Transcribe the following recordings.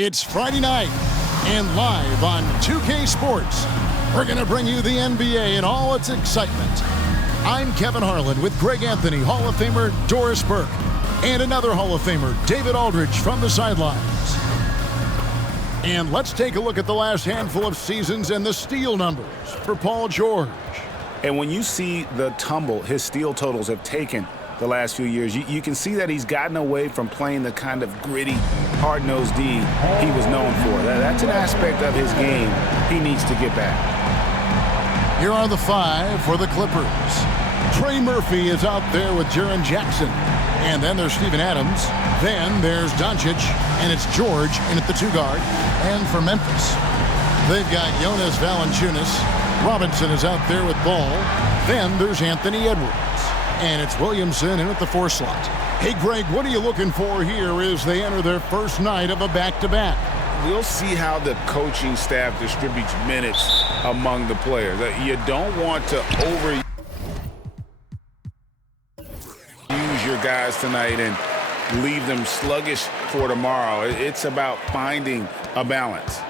It's Friday night, and live on 2K Sports, we're going to bring you the NBA in all its excitement. I'm Kevin Harlan with Greg Anthony, Hall of Famer Doris Burke, and another Hall of Famer, David Aldridge, from the sidelines. And let's take a look at the last handful of seasons and the steal numbers for Paul George. And when you see the tumble his steal totals have taken the last few years, you can see that he's gotten away from playing the kind of gritty, hard-nosed D he was known for. That's an aspect of his game he needs to get back. Here are the five for the Clippers. Trey Murphy is out there with Jaren Jackson. And then there's Steven Adams. Then there's Doncic. And it's George in at the two guard. And for Memphis, they've got Jonas Valanciunas. Robinson is out there with Ball. Then there's Anthony Edwards. And it's Williamson in at the four slot. Hey, Greg, what are you looking for here as they enter their first night of a back-to-back? We'll see how the coaching staff distributes minutes among the players. You don't want to overuse your guys tonight and leave them sluggish for tomorrow. It's about finding a balance.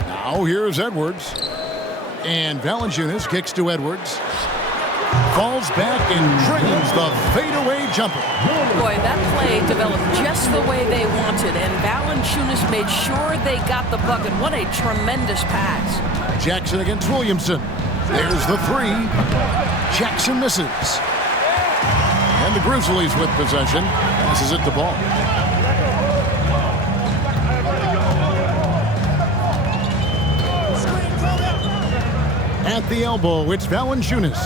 Now here's Edwards. And Valanciunas kicks to Edwards. Falls back and drains the fadeaway jumper. Boy, that play developed just the way they wanted, and Valanciunas made sure they got the bucket. What a tremendous pass. Jackson against Williamson. There's the three. Jackson misses. And the Grizzlies with possession. Passes it to Ball. At the elbow, it's Valanciunas.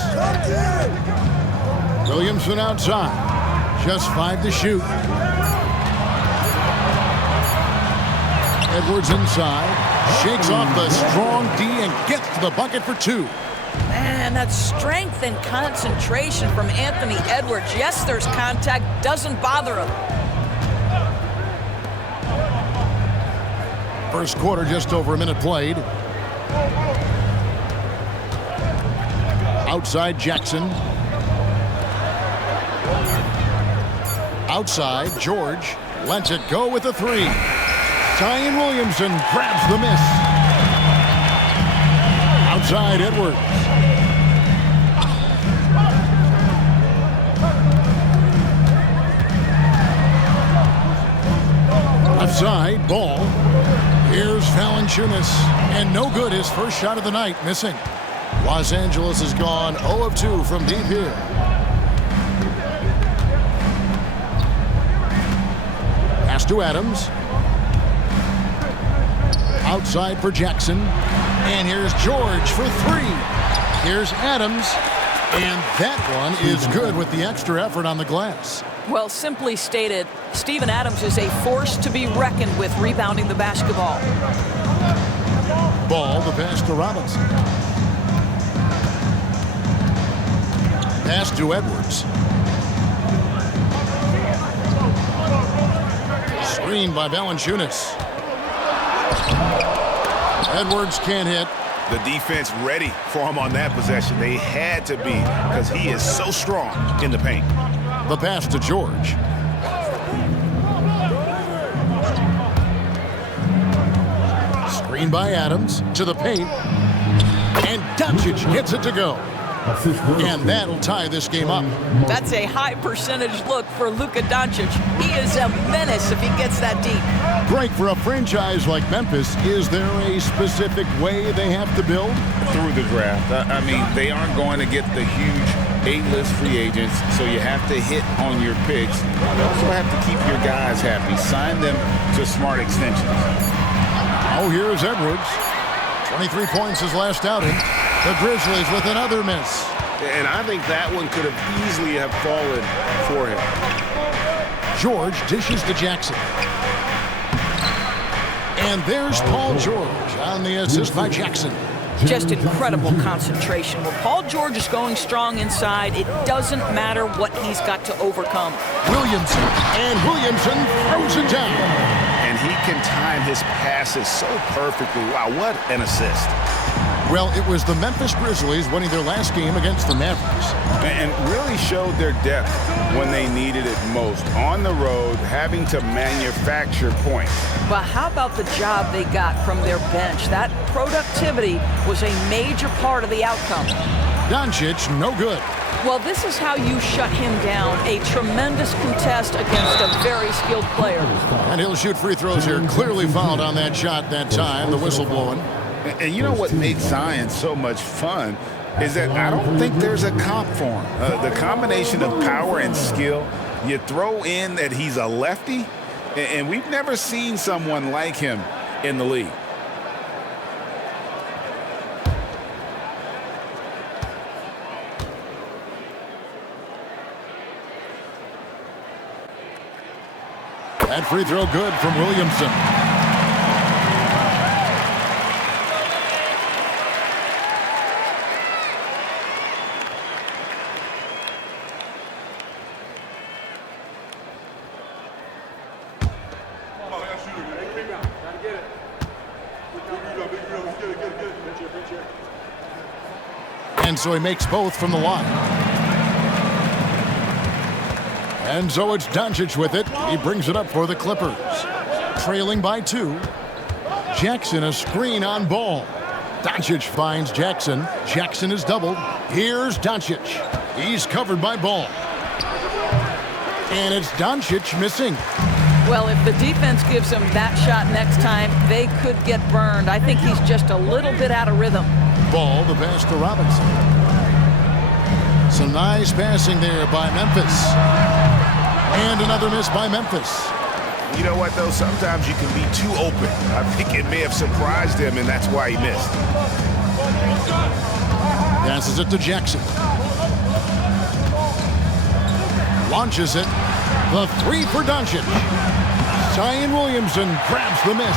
Williamson outside. Just 5 to shoot. Edwards inside. Shakes off the strong D and gets to the bucket for 2. Man, that strength and concentration from Anthony Edwards. Yes, there's contact. Doesn't bother him. First quarter, just over a minute played. Outside Jackson. Outside George. Lets it go with a three. Zion Williamson grabs the miss. Outside Edwards. Left side, Ball. Here's Valanciunas. And no good, his first shot of the night, missing. Los Angeles has gone 0 of 2 from deep here. Pass to Adams. Outside for Jackson. And here's George for 3. Here's Adams. And that one is good with the extra effort on the glass. Well, simply stated, Steven Adams is a force to be reckoned with rebounding the basketball. Ball, the pass to Robinson. Pass to Edwards. Screen by Valanciunas. Edwards can't hit. The defense ready for him on that possession. They had to be because he is so strong in the paint. The pass to George. Screen by Adams to the paint. And Doncic gets it to go. And that'll tie this game up. That's a high percentage look for Luka Doncic. He is a menace if he gets that deep. Break for a franchise like Memphis. Is there a specific way they have to build? Through the draft. I mean, they aren't going to get the huge A-list free agents, so you have to hit on your picks. You also have to keep your guys happy. Sign them to smart extensions. Oh, here's Edwards. 23 points his last outing. The Grizzlies with another miss. And I think that one could have easily have fallen for him. George dishes to Jackson. And there's Paul George on the assist by Jackson. Just incredible concentration. When Paul George is going strong inside, it doesn't matter what he's got to overcome. Williamson. And Williamson throws it down. And he can time his passes so perfectly. Wow, what an assist. Well, it was the Memphis Grizzlies winning their last game against the Mavericks. And really showed their depth when they needed it most. On the road, having to manufacture points. But how about the job they got from their bench? That productivity was a major part of the outcome. Doncic, no good. Well, this is how you shut him down. A tremendous contest against a very skilled player. And he'll shoot free throws here. Clearly fouled on that shot that time, the whistle blowing. And you know what made Zion so much fun is that I don't think there's a comp for him. The combination of power and skill, you throw in that he's a lefty, and we've never seen someone like him in the league. That free throw good from Williamson. And so he makes both from the line. And so it's Doncic with it. He brings it up for the Clippers. Trailing by 2. Jackson a screen on Ball. Doncic finds Jackson. Jackson is doubled. Here's Doncic. He's covered by Ball. And it's Doncic missing. Well, if the defense gives him that shot next time, they could get burned. I think he's just a little bit out of rhythm. Ball, the pass to Robinson. Some nice passing there by Memphis. And another miss by Memphis. You know what, though? Sometimes you can be too open. I think it may have surprised him, and that's why he missed. Passes it to Jackson. Launches it. The 3 for Doncic. Zion Williamson grabs the miss.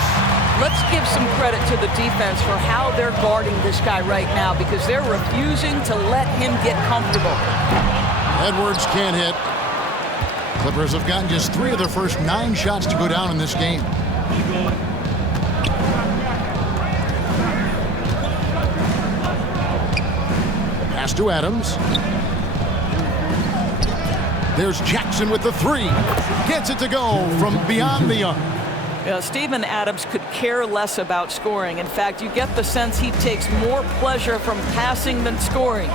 Let's give some credit to the defense for how they're guarding this guy right now because they're refusing to let him get comfortable. Edwards can't hit. Clippers have gotten just 3 of their first 9 shots to go down in this game. Pass to Adams. There's Jackson with the 3. Gets it to go from beyond the arc. Steven Adams could care less about scoring. In fact, you get the sense he takes more pleasure from passing than scoring.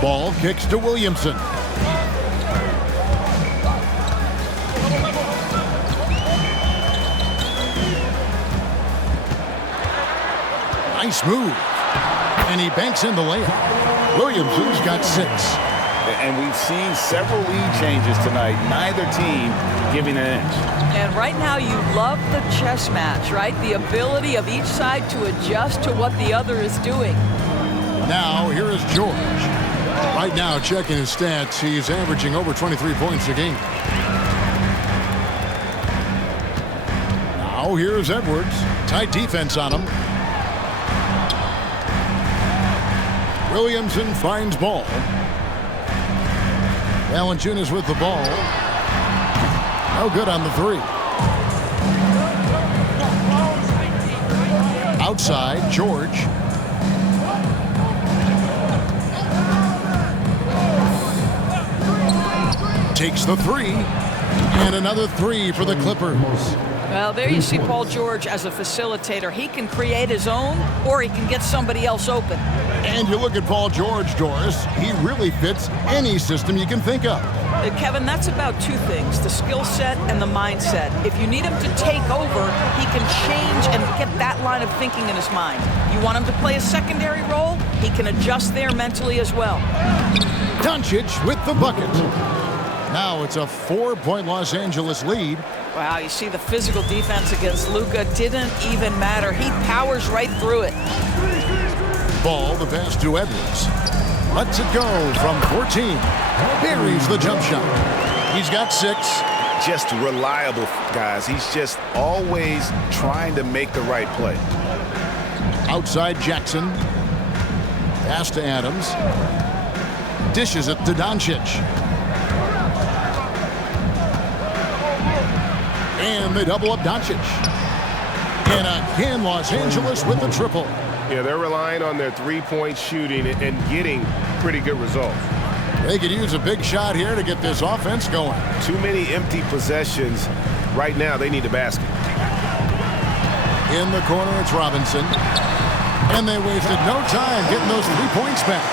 Ball kicks to Williamson. Nice move. And he banks in the layup. Williamson's got 6. And we've seen several lead changes tonight. Neither team giving an inch. And right now you love the chess match, right? The ability of each side to adjust to what the other is doing. Now here is George. Right now, checking his stats, he's averaging over 23 points a game. Now here's Edwards. Tight defense on him. Williamson finds Ball. Valanciunas with the ball. No good on the 3. Outside, George. Takes the 3. And another 3 for the Clippers. Well, there you see Paul George as a facilitator. He can create his own, or he can get somebody else open. And you look at Paul George, Doris, he really fits any system you can think of. Kevin, that's about 2 things, the skill set and the mindset. If you need him to take over, he can change and get that line of thinking in his mind. You want him to play a secondary role, he can adjust there mentally as well. Doncic with the bucket. Now it's a 4-point Los Angeles lead. Wow, you see the physical defense against Luka didn't even matter. He powers right through it. Ball, the pass to Edwards. Lets it go from 14. Buries the jump shot. He's got 6. Just reliable, guys. He's just always trying to make the right play. Outside Jackson. Pass to Adams. Dishes it to Doncic. And they double up Doncic. And again, Los Angeles with the triple. Yeah, they're relying on their three-point shooting and getting pretty good results. They could use a big shot here to get this offense going. Too many empty possessions. Right now, they need a basket. In the corner, it's Robinson. And they wasted no time getting those 3 points back.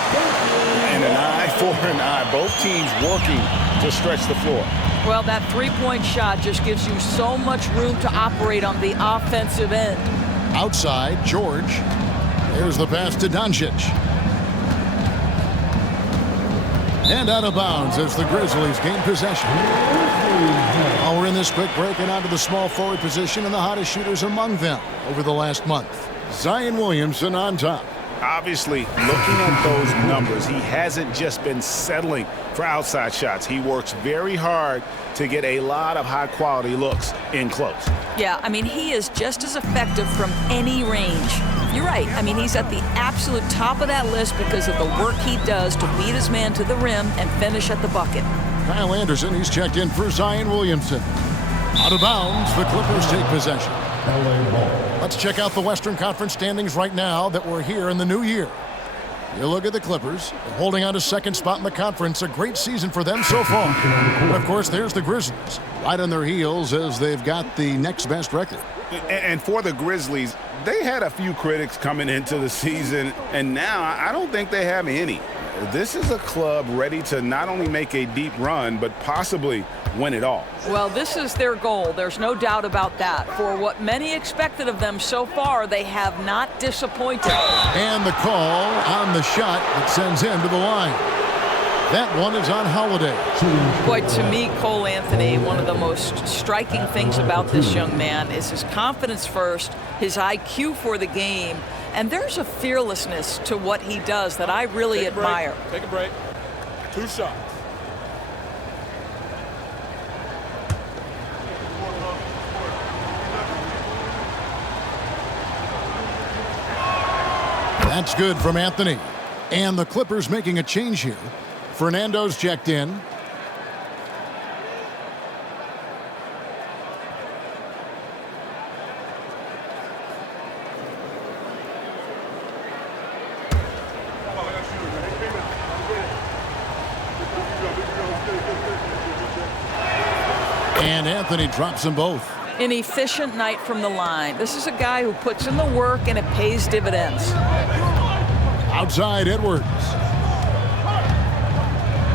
And an eye for an eye. Both teams working to stretch the floor. Well, that three-point shot just gives you so much room to operate on the offensive end. Outside, George. There's the pass to Doncic. And out of bounds as the Grizzlies gain possession. While we're in this quick break and onto the small forward position and the hottest shooters among them over the last month. Zion Williamson on top. Obviously, looking at those numbers, he hasn't just been settling for outside shots. He works very hard to get a lot of high-quality looks in close. Yeah, I mean, he is just as effective from any range. You're right. I mean, he's at the absolute top of that list because of the work he does to beat his man to the rim and finish at the bucket. Kyle Anderson, he's checked in for Zion Williamson. Out of bounds, the Clippers take possession. Let's check out the Western Conference standings right now that we're here in the new year. You look at the Clippers, holding on to second spot in the conference. A great season for them so far. But of course, there's the Grizzlies, right on their heels as they've got the next best record. And for the Grizzlies, they had a few critics coming into the season, and now I don't think they have any. This is a club ready to not only make a deep run, but possibly win it all. Well, this is their goal. There's no doubt about that. For what many expected of them so far, they have not disappointed. And the call on the shot that sends him to the line. That one is on Holiday. Boy, to me, Cole Anthony, one of the most striking things about this young man is his confidence first, his IQ for the game, and there's a fearlessness to what he does that I really admire. Take a break. 2 shots. That's good from Anthony. And the Clippers making a change here. Fernando's checked in. And Anthony drops them both. An efficient night from the line. This is a guy who puts in the work and it pays dividends. Outside, Edwards.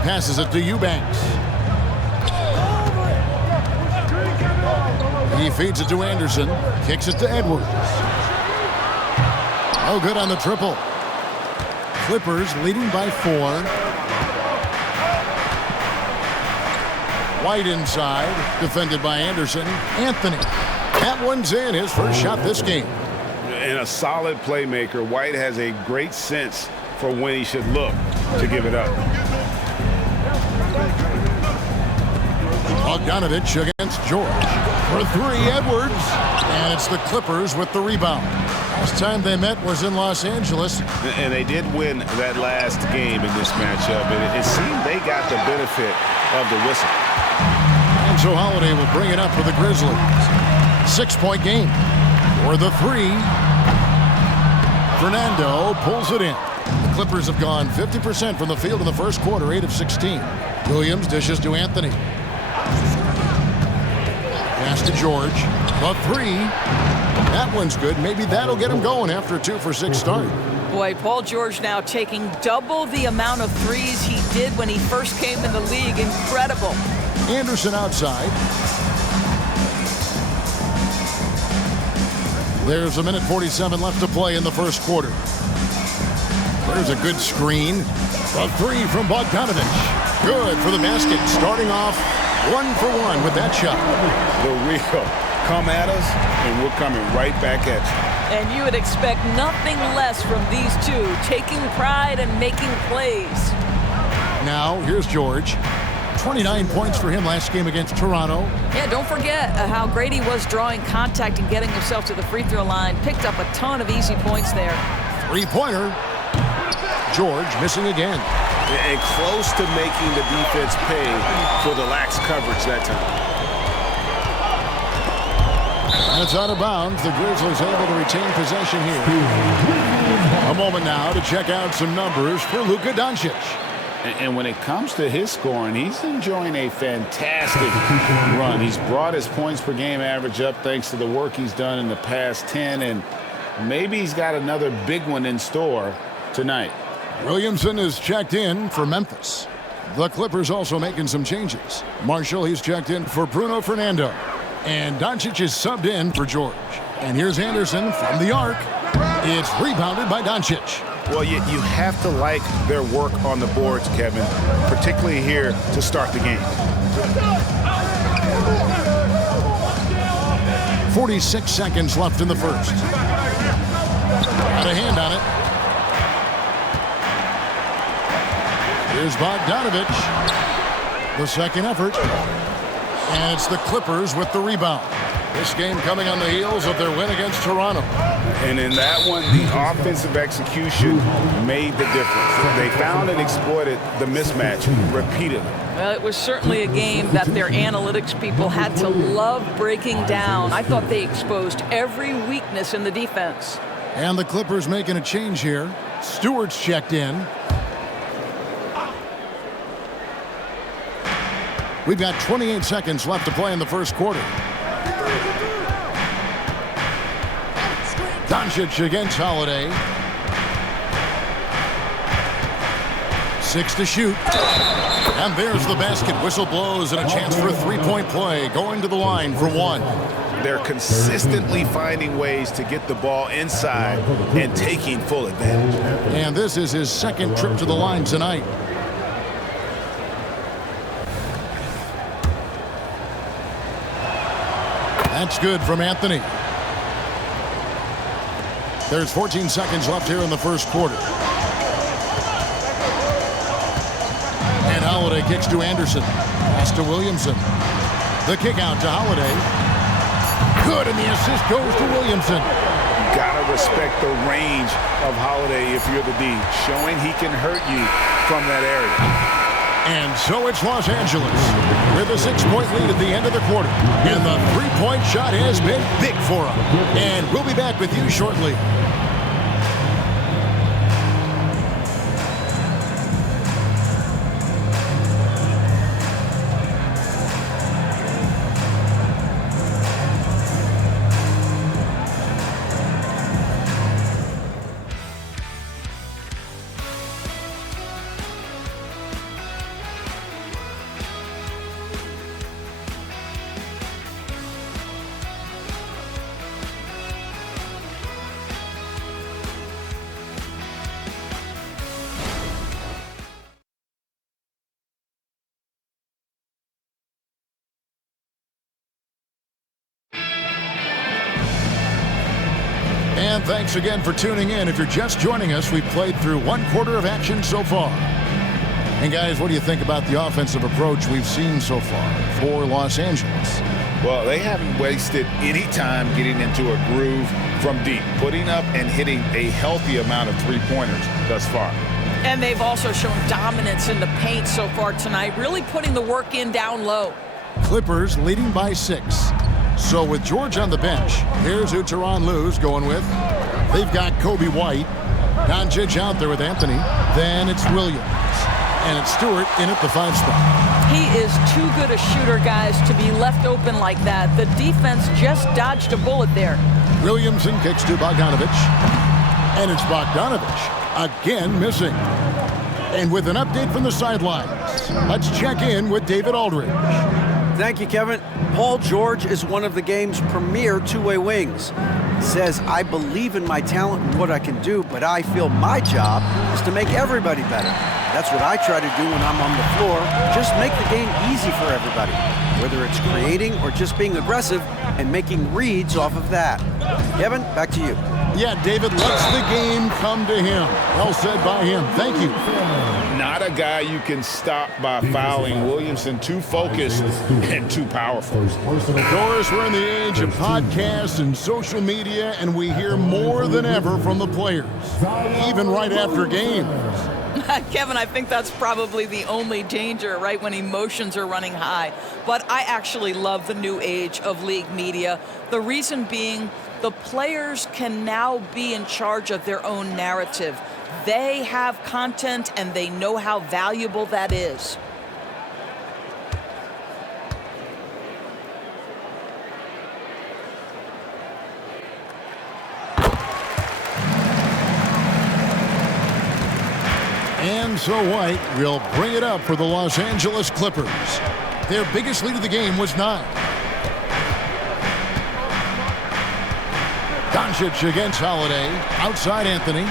Passes it to Eubanks. He feeds it to Anderson. Kicks it to Edwards. Oh, good on the triple. Clippers leading by 4. White inside, defended by Anderson. Anthony. That one's in, his first shot this game. And a solid playmaker, White has a great sense for when he should look to give it up. Bogdanovich against George. For 3, Edwards. And it's the Clippers with the rebound. Last time they met was in Los Angeles. And they did win that last game in this matchup. And it seemed they got the benefit of the whistle. And so Holiday will bring it up for the Grizzlies. 6-point game. For the 3. Fernando pulls it in. The Clippers have gone 50% from the field in the first quarter, 8 of 16. Williams dishes to Anthony. Pass to George. The 3. That one's good. Maybe that'll get him going after a 2 for 6 start. Boy, Paul George now taking double the amount of threes he did when he first came in the league. Incredible. Anderson outside. There's a minute 47 left to play in the first quarter. There's a good screen. A 3 from Bogdanovich. Good for the basket. Starting off 1 for 1 with that shot. The real come at us, and we're coming right back at you. And you would expect nothing less from these two, taking pride and making plays. Now, here's George. 29 points for him last game against Toronto. Yeah, don't forget how great he was drawing contact and getting himself to the free throw line. Picked up a ton of easy points there. 3-pointer. George missing again. And close to making the defense pay for the lax coverage that time. And it's out of bounds. The Grizzlies able to retain possession here. A moment now to check out some numbers for Luka Doncic. And when it comes to his scoring, he's enjoying a fantastic run. He's brought his points per game average up thanks to the work he's done in the past 10, and maybe he's got another big one in store tonight. Williamson is checked in for Memphis. The Clippers also making some changes. Marshall, he's checked in for Bruno Fernando. And Doncic is subbed in for George. And here's Anderson from the arc. It's rebounded by Doncic. Well, you have to like their work on the boards, Kevin, particularly here to start the game. 46 seconds left in the first. Got a hand on it. Here's Bogdanovich. The second effort. And it's the Clippers with the rebound. This game coming on the heels of their win against Toronto. And in that one, the offensive execution made the difference. They found and exploited the mismatch repeatedly. Well, it was certainly a game that their analytics people had to love breaking down. I thought they exposed every weakness in the defense. And the Clippers making a change here. Stewart's checked in. We've got 28 seconds left to play in the first quarter. Doncic against Holiday. 6 to shoot. And there's the basket. Whistle blows and a chance for a three-point play. Going to the line for one. They're consistently finding ways to get the ball inside and taking full advantage. And this is his second trip to the line tonight. That's good from Anthony. There's 14 seconds left here in the first quarter. And Holiday kicks to Anderson. Pass to Williamson. The kick out to Holiday. Good, and the assist goes to Williamson. Gotta respect the range of Holiday if you're the D, showing he can hurt you from that area. And so it's Los Angeles with a 6-point lead at the end of the quarter. And the three-point shot has been big for them. And we'll be back with you shortly. And thanks again for tuning in. If you're just joining us, we've played through one quarter of action so far. And guys, what do you think about the offensive approach we've seen so far for Los Angeles? Well, they haven't wasted any time getting into a groove from deep, putting up and hitting a healthy amount of three-pointers thus far. And they've also shown dominance in the paint so far tonight, really putting the work in down low. Clippers leading by 6. So with George on the bench, here's who Tyronn Lue's going with. They've got Kobe White. Doncic out there with Anthony. Then it's Williams. And it's Stewart in at the 5 spot. He is too good a shooter, guys, to be left open like that. The defense just dodged a bullet there. Williamson kicks to Bogdanovich. And it's Bogdanovich again missing. And with an update from the sidelines, let's check in with David Aldridge. Thank you, Kevin. Paul George is one of the game's premier two-way wings. He says, I believe in my talent and what I can do, but I feel my job is to make everybody better. That's what I try to do when I'm on the floor. Just make the game easy for everybody, whether it's creating or just being aggressive and making reads off of that. Kevin, back to you. Yeah, David lets the game come to him. Well said by him. Thank you. Not a guy you can stop by fouling. Williamson too focused and too powerful. Of course, we're in the age of podcasts and social media, and we hear more than ever from the players, even right after games. Kevin, I think that's probably the only danger, right, when emotions are running high. But I actually love the new age of league media. The reason being, the players can now be in charge of their own narrative. They have content, and they know how valuable that is. And so White will bring it up for the Los Angeles Clippers. Their biggest lead of the game was 9. Doncic against Holiday. Outside Anthony.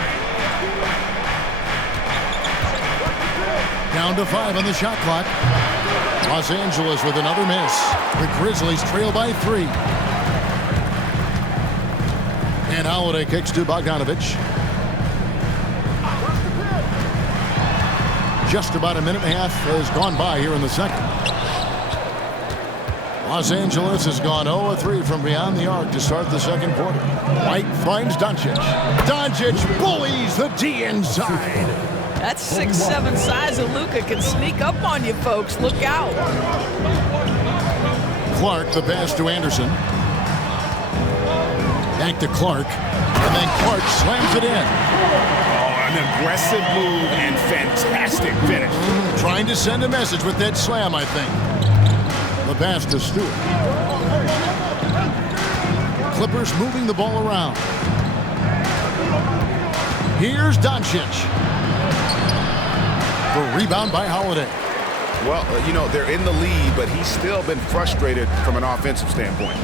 Down to 5 on the shot clock. Los Angeles with another miss. The Grizzlies trail by 3. And Holiday kicks to Bogdanovich. Just about a minute and a half has gone by here in the second. Los Angeles has gone 0-3 from beyond the arc to start the second quarter. White finds Doncic. Doncic bullies the D inside. That 6'7" size of Luka can sneak up on you, folks. Look out. Clark, the pass to Anderson. Back to Clark. And then Clark slams it in. An aggressive move and fantastic finish. Trying to send a message with that slam, I think. The pass to Stewart. Clippers moving the ball around. Here's Doncic. The rebound by Holiday. Well, you know, they're in the lead, but he's still been frustrated from an offensive standpoint.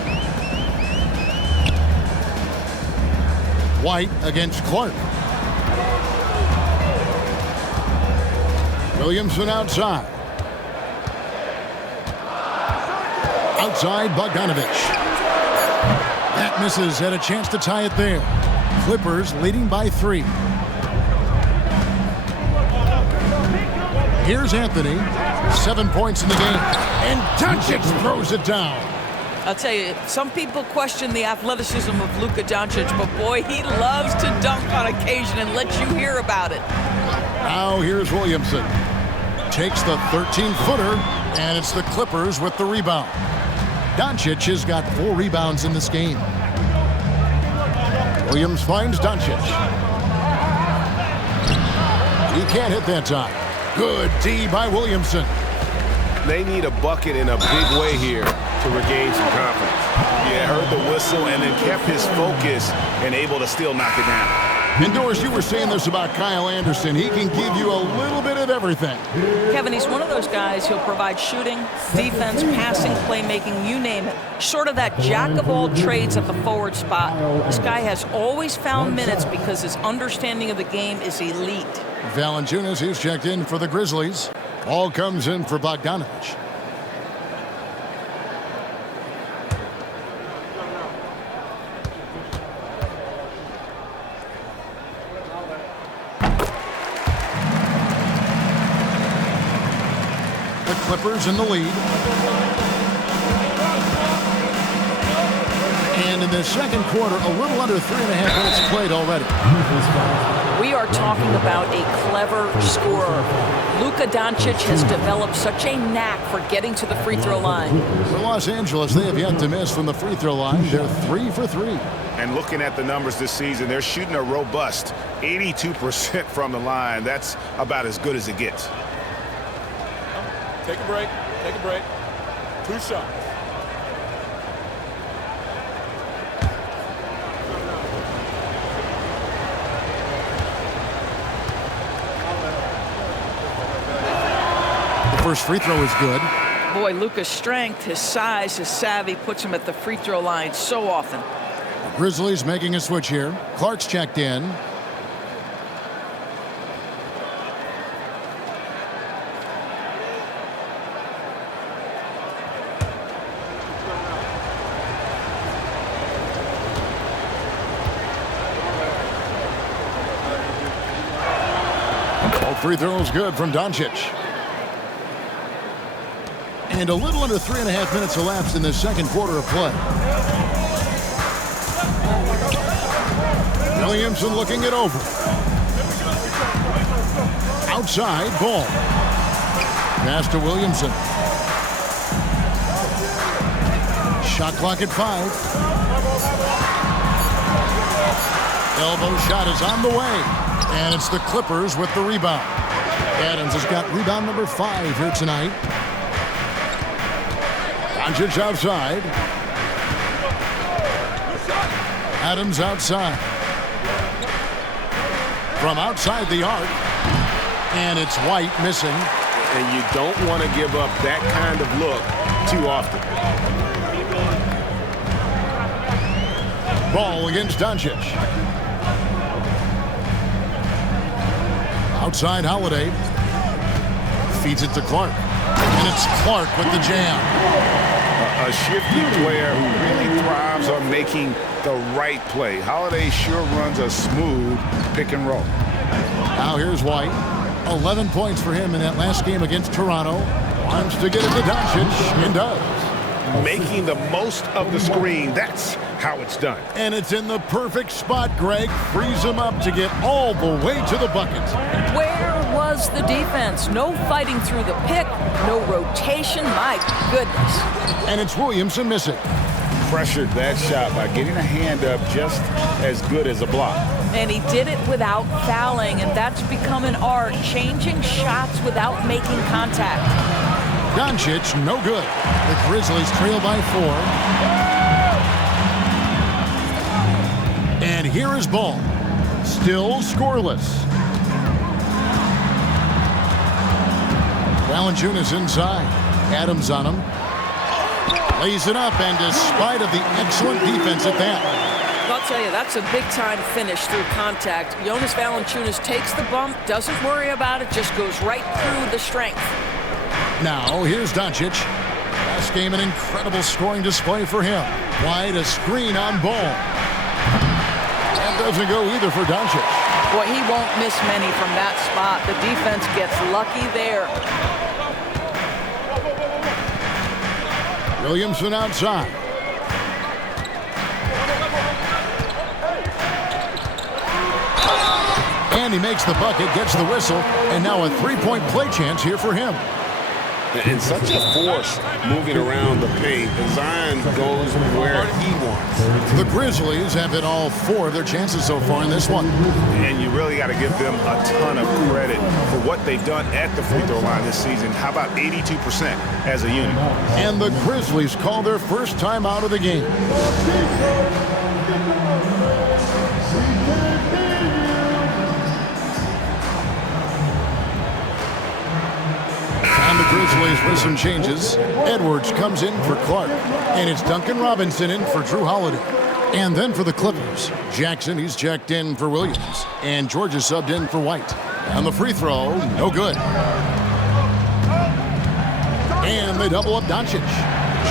White against Clark. Williamson outside. Outside Bogdanovich. That misses. Had a chance to tie it there. Clippers leading by 3. Here's Anthony. 7 points in the game. And Doncic throws it down. I'll tell you, some people question the athleticism of Luka Doncic, but boy, he loves to dunk on occasion and let you hear about it. Now here's Williamson. Takes the 13-footer, and it's the Clippers with the rebound. Doncic has got 4 rebounds in this game. Williams finds Doncic. He can't hit that time. Good D by Williamson. They need a bucket in a big way here to regain some confidence. Yeah, heard the whistle and then kept his focus and able to still knock it down. And Doris, you were saying this about Kyle Anderson. He can give you a little bit of everything. Kevin, he's one of those guys who'll provide shooting, defense, passing, playmaking, you name it. Sort of that jack of all trades at the forward spot. This guy has always found minutes because his understanding of the game is elite. Valanciunas, he's checked in for the Grizzlies. Ball comes in for Bogdanovich. Clippers in the lead. And in the second quarter, a little under 3.5 minutes played already. We are talking about a clever scorer. Luka Doncic has developed such a knack for getting to the free throw line. For Los Angeles, they have yet to miss from the free throw line. They're 3 for 3. And looking at the numbers this season, they're shooting a robust 82% from the line. That's about as good as it gets. Take a break. Take a break. 2 shots. The first free throw is good. Boy, Luka's strength, his size, his savvy puts him at the free throw line so often. The Grizzlies making a switch here. Clark's checked in. Free throws good from Doncic. And a little under 3.5 minutes elapsed in the second quarter of play. Williamson looking it over. Outside, ball. Pass to Williamson. Shot clock at 5. Elbow shot is on the way. And it's the Clippers with the rebound. Adams has got rebound number 5 here tonight. Doncic outside. Adams outside. From outside the arc. And it's White missing. And you don't want to give up that kind of look too often. Ball against Doncic. Outside Holiday. Feeds it to Clark. And it's Clark with the jam. A shifty player who really thrives on making the right play. Holiday sure runs a smooth pick and roll. Now here's White. 11 points for him in that last game against Toronto. Wants to get it to Doncic and does. Making the most of the screen. That's how it's done. And it's in the perfect spot, Greg. Frees him up to get all the way to the bucket. Where was the defense? No fighting through the pick, no rotation. My goodness. And it's Williamson missing. Pressured that shot by getting a hand up just as good as a block. And he did it without fouling, and that's become an art, changing shots without making contact. Doncic, no good. The Grizzlies trail by 4. And here is Ball. Still scoreless. Valanciunas inside. Adams on him. Lays it up, and despite of the excellent defense at that. I'll tell you, that's a big-time finish through contact. Jonas Valanciunas takes the bump, doesn't worry about it, just goes right through the strength. Now, here's Doncic. Last game, an incredible scoring display for him. Wide, a screen on Ball. That doesn't go either for Doncic. Boy, he won't miss many from that spot. The defense gets lucky there. Williamson outside. And he makes the bucket, gets the whistle, and now a three-point play chance here for him. And such a force moving around the paint. Zion goes where he wants. The Grizzlies have hit all 4 of their chances so far in this one. And you really got to give them a ton of credit for what they've done at the free throw line this season. How about 82% as a unit? And the Grizzlies call their first time out of the game. And the Grizzlies with some changes. Edwards comes in for Clark. And it's Duncan Robinson in for Drew Holiday. And then for the Clippers, Jackson, he's checked in for Williams. And George is subbed in for White. And the free throw, no good. And they double up Doncic.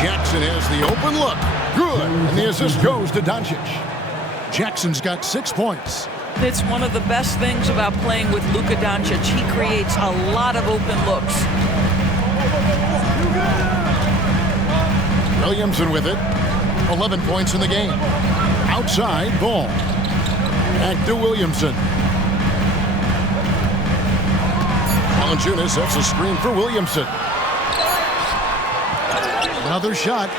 Jackson has the open look. Good. And the assist goes to Doncic. Jackson's got 6 points. It's one of the best things about playing with Luka Doncic. He creates a lot of open looks. Williamson with it. 11 points in the game. Outside, Ball. Back to Williamson. Valanciunas sets a screen for Williamson. Another shot.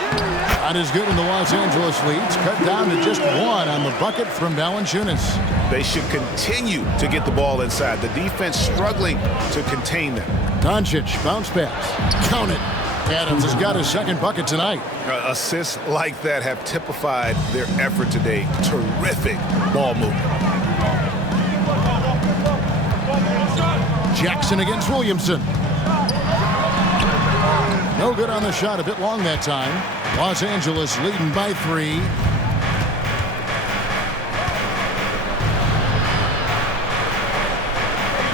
Not as good in the Los Angeles leads. Cut down to just 1 on the bucket from Valanciunas. They should continue to get the ball inside. The defense struggling to contain them. Doncic, bounce pass. Count it. Adams has got his second bucket tonight. Assists like that have typified their effort today. Terrific ball movement. Jackson against Williamson. No good on the shot, a bit long that time. Los Angeles leading by 3.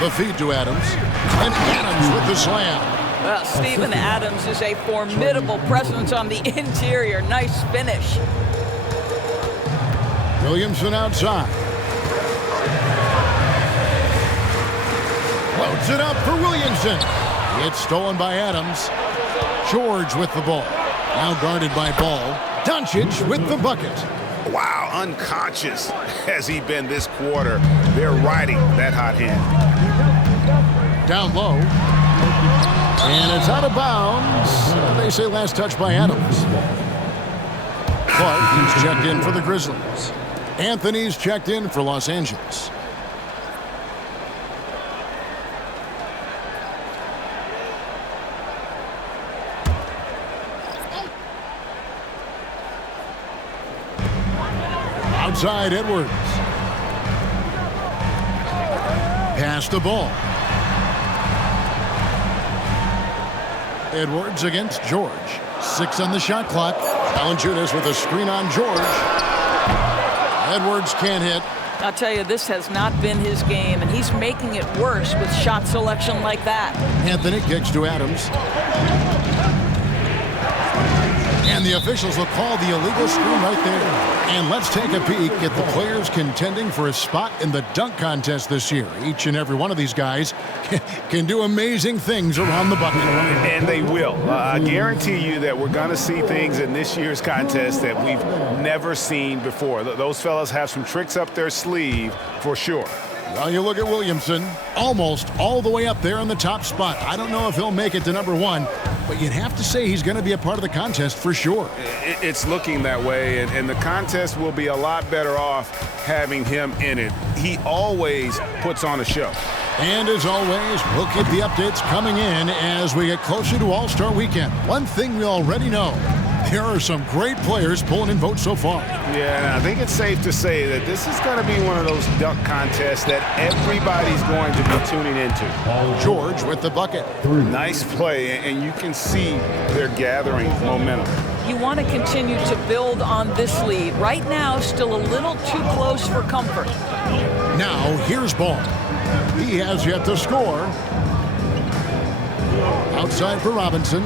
The feed to Adams. And Adams with the slam. Well, Steven Adams is a formidable presence on the interior. Nice finish. Williamson outside. Loads it up for Williamson. It's stolen by Adams. George with the ball. Now guarded by Ball. Doncic with the bucket. Wow, unconscious has he been this quarter. They're riding that hot hand. Down low. And it's out of bounds. They say last touch by Adams. Clark, he's checked in for the Grizzlies. Anthony's checked in for Los Angeles. Outside Edwards. Pass the ball. Edwards against George. 6 on the shot clock. Valanciunas with a screen on George. Edwards can't hit. I'll tell you, this has not been his game, and he's making it worse with shot selection like that. Anthony kicks to Adams. And the officials will call the illegal screen right there. And let's take a peek at the players contending for a spot in the dunk contest this year. Each and every one of these guys can do amazing things around the bucket. And they will. I guarantee you that we're going to see things in this year's contest that we've never seen before. Those fellas have some tricks up their sleeve for sure. Well, you look at Williamson, almost all the way up there in the top spot. I don't know if he'll make it to number 1, but you'd have to say he's going to be a part of the contest for sure. It's looking that way, and the contest will be a lot better off having him in it. He always puts on a show. And as always, we'll keep the updates coming in as we get closer to All-Star Weekend. One thing we already know, there are some great players pulling in votes so far. Yeah, I think it's safe to say that this is going to be one of those dunk contests that everybody's going to be tuning into. George with the bucket. Nice play, and you can see they're gathering momentum. You want to continue to build on this lead. Right now, still a little too close for comfort. Now, here's Ball. He has yet to score. Outside for Robinson.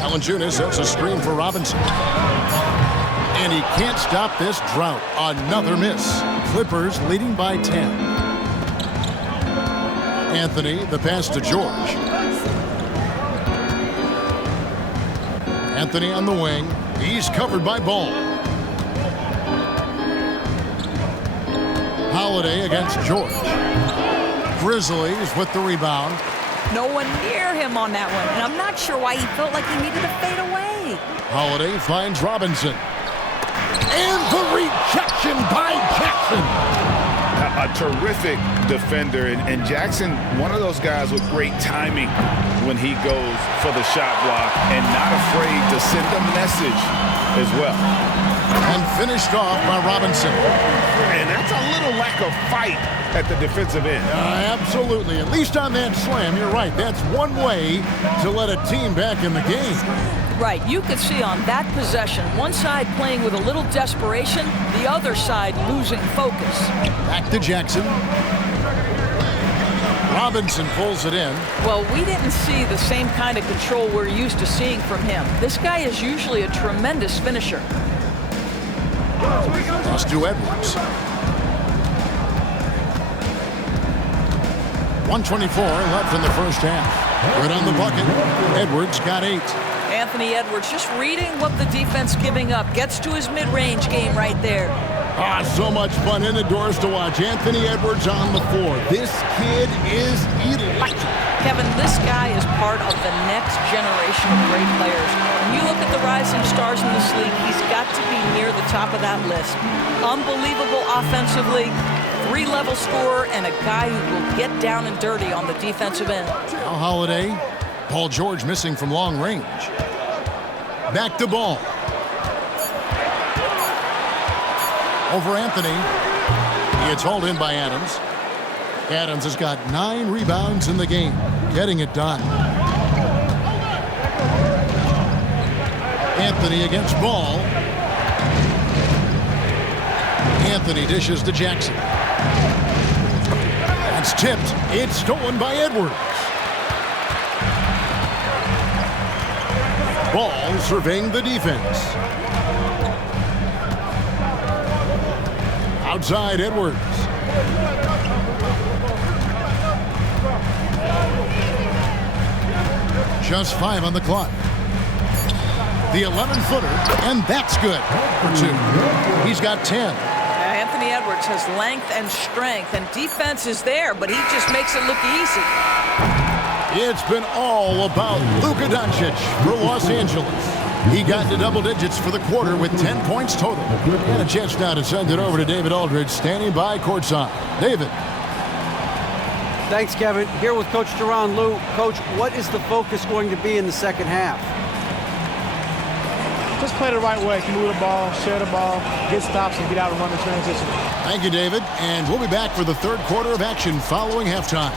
Valanciunas sets a screen for Robinson. And he can't stop this drought. Another miss. Clippers leading by 10. Anthony, the pass to George. Anthony on the wing. He's covered by Ball. Holiday against George. Grizzlies with the rebound. No one near him on that one, and I'm not sure why he felt like he needed to fade away. Holiday finds Robinson. And the rejection by Jackson. A terrific defender, and Jackson, one of those guys with great timing when he goes for the shot block and not afraid to send a message as well. And finished off by Robinson. And that's a little lack of fight at the defensive end. Absolutely. At least on that slam, you're right. That's one way to let a team back in the game. Right. You could see on that possession, one side playing with a little desperation, the other side losing focus. Back to Jackson. Robinson pulls it in. Well, we didn't see the same kind of control we're used to seeing from him. This guy is usually a tremendous finisher. Let's do Edwards. 1:24 left in the first half. Right on the bucket. Edwards got 8. Anthony Edwards just reading what the defense giving up. Gets to his mid-range game right there. So much fun indoors to watch. Anthony Edwards on the floor. This kid is electric. Kevin, this guy is part of the next generation of great players. When you look at the rising stars in this league, he's got to be near the top of that list. Unbelievable offensively, 3-level scorer, and a guy who will get down and dirty on the defensive end. Now Holiday. Paul George missing from long range. Back to Ball. Over Anthony. He gets hauled in by Adams. Adams has got 9 rebounds in the game. Getting it done. Anthony against Ball. Anthony dishes to Jackson. It's tipped. It's stolen by Edwards. Ball surveying the defense. Outside Edwards. Just 5 on the clock. The 11-footer, and that's good for 2. He's got 10. Anthony Edwards has length and strength, and defense is there, but he just makes it look easy. It's been all about Luka Doncic for Los Angeles. He got to double digits for the quarter with 10 points total. And a chance now to send it over to David Aldridge, standing by courtside. David. Thanks, Kevin. Here with Coach Duran. Lou, Coach, what is the focus going to be in the second half? Just play the right way. Move the ball, share the ball, get stops, and get out and run the transition. Thank you, David. And we'll be back for the third quarter of action following halftime.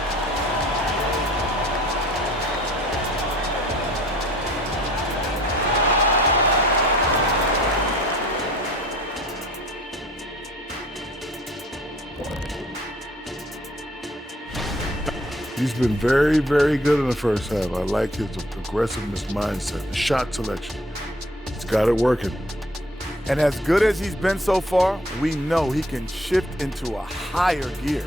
He's been very, very good in the first half. I like his aggressiveness mindset, the shot selection. He's got it working. And as good as he's been so far, we know he can shift into a higher gear.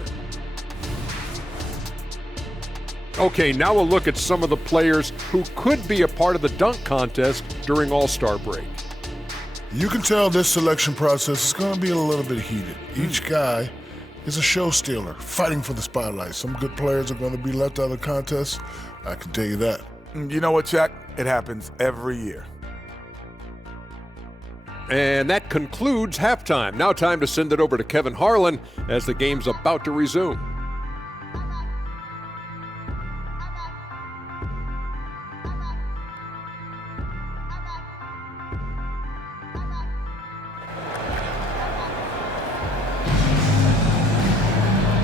Okay, now we'll look at some of the players who could be a part of the dunk contest during All-Star break. You can tell this selection process is going to be a little bit heated. Each guy is a show stealer, fighting for the spotlight. Some good players are going to be left out of the contest. I can tell you that. You know what, Chuck? It happens every year. And that concludes halftime. Now time to send it over to Kevin Harlan as the game's about to resume.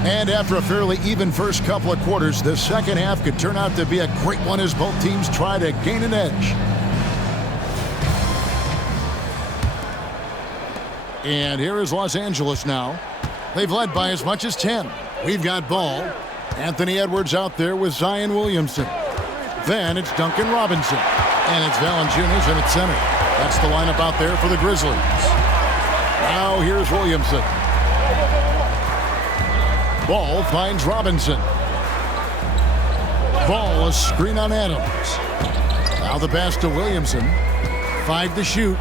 And after a fairly even first couple of quarters, the second half could turn out to be a great one as both teams try to gain an edge. And here is Los Angeles now. They've led by as much as 10. We've got ball. Anthony Edwards out there with Zion Williamson. Then it's Duncan Robinson. And it's Valanciunas in at center. That's the lineup out there for the Grizzlies. Now here's Williamson. Ball finds Robinson. Ball, a screen on Adams. Now the pass to Williamson. 5 to shoot.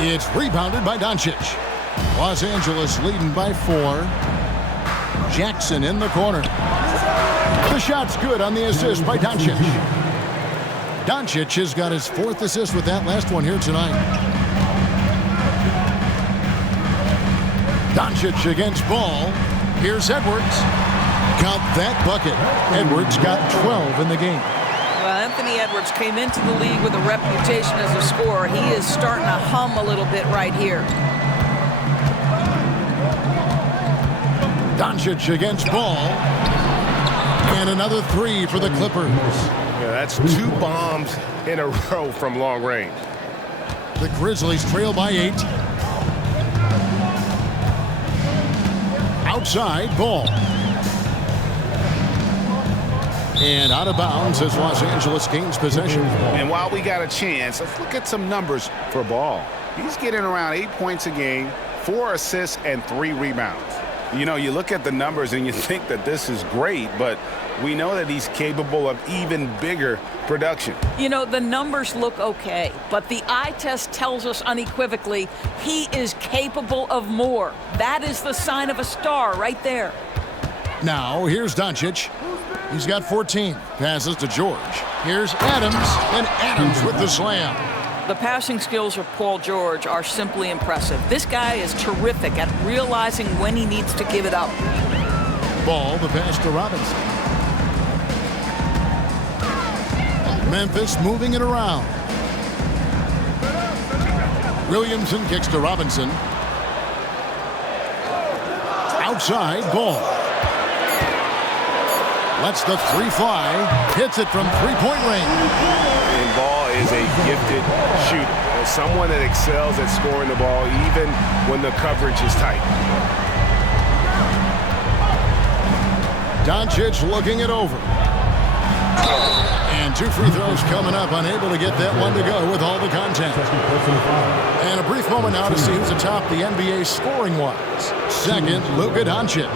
It's rebounded by Doncic. Los Angeles leading by 4. Jackson in the corner. The shot's good on the assist by Doncic. Doncic has got his 4th assist with that last one here tonight. Doncic against Ball. Here's Edwards. Count that bucket. Edwards got 12 in the game. Well, Anthony Edwards came into the league with a reputation as a scorer. He is starting to hum a little bit right here. Doncic against Ball. And another 3 for the Clippers. Yeah, that's 2 bombs in a row from long range. The Grizzlies trail by 8. Outside, Ball. And out of bounds as Los Angeles gains possession. And while we got a chance, let's look at some numbers for Ball. He's getting around 8 points a game, 4 assists, and 3 rebounds. You know, you look at the numbers and you think that this is great, but we know that he's capable of even bigger production. You know, the numbers look okay, but the eye test tells us unequivocally he is capable of more. That is the sign of a star right there. Now, here's Doncic. He's got 14. Passes to George. Here's Adams, and Adams with the slam. The passing skills of Paul George are simply impressive. This guy is terrific at realizing when he needs to give it up. Ball, the pass to Robinson. Memphis moving it around. Williamson kicks to Robinson. Outside, Ball. Lets the 3 fly. Hits it from 3-point range. And Ball is a gifted shooter. Someone that excels at scoring the ball even when the coverage is tight. Doncic looking it over. And 2 free throws coming up, unable to get that one to go with all the contact. And a brief moment now to see who's atop the NBA scoring-wise. Second, Luka Doncic.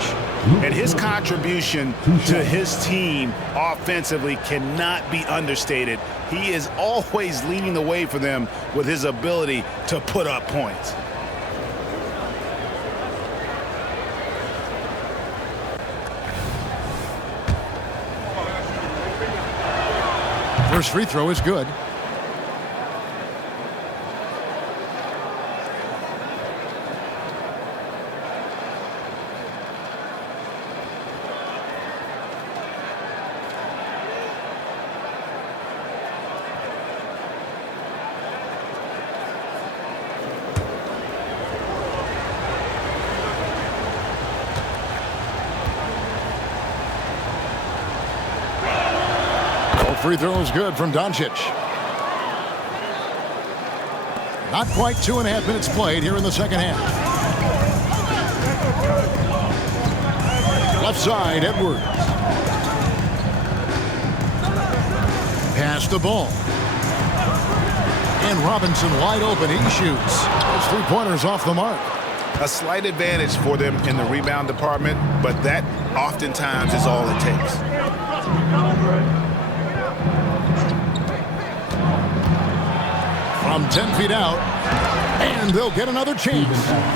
And his contribution to his team offensively cannot be understated. He is always leading the way for them with his ability to put up points. First free throw is good. Free throw is good from Doncic. Not quite 2.5 minutes played here in the second half. Left side, Edwards. Pass the ball. And Robinson wide open. He shoots. Those three-pointers off the mark. A slight advantage for them in the rebound department, but that oftentimes is all it takes. From 10 feet out, and they'll get another chance.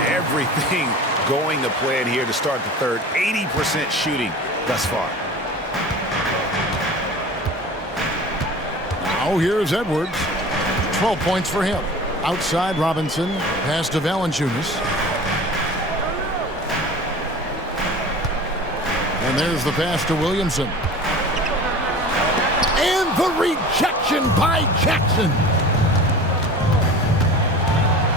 Everything going to plan here to start the third. 80% shooting thus far. Now here's Edwards. 12 points for him. Outside Robinson. Pass to Valanciunas. And there's the pass to Williamson. And the rejection by Jackson.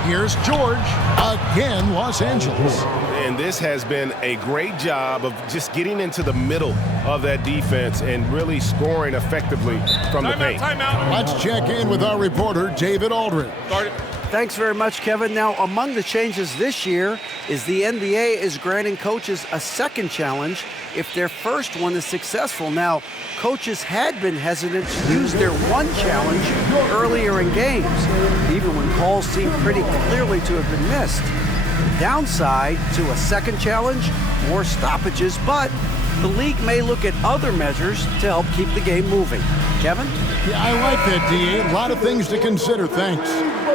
Here's George. Again, Los Angeles. And this has been a great job of just getting into the middle of that defense and really scoring effectively from the paint. Let's check in with our reporter, David Aldridge. Thanks very much, Kevin. Now, among the changes this year is the NBA is granting coaches a second challenge if their first one is successful. Now, coaches had been hesitant to use their one challenge earlier in games, even when calls seemed pretty clearly to have been missed. Downside to a second challenge, more stoppages, but the league may look at other measures to help keep the game moving. Kevin? Yeah, I like that, D.A. A lot of things to consider. Thanks.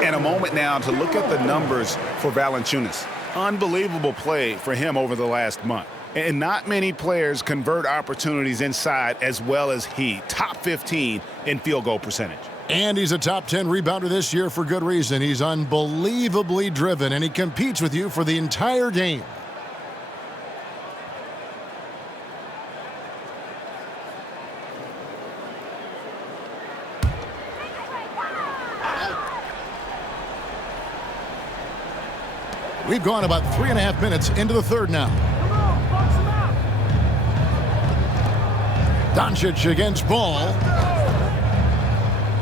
And a moment now to look at the numbers for Valanciunas. Unbelievable play for him over the last month. And not many players convert opportunities inside as well as he. Top 15 in field goal percentage. And he's a top 10 rebounder this year for good reason. He's unbelievably driven, and he competes with you for the entire game. We've gone about 3.5 minutes into the third now. Doncic against Ball.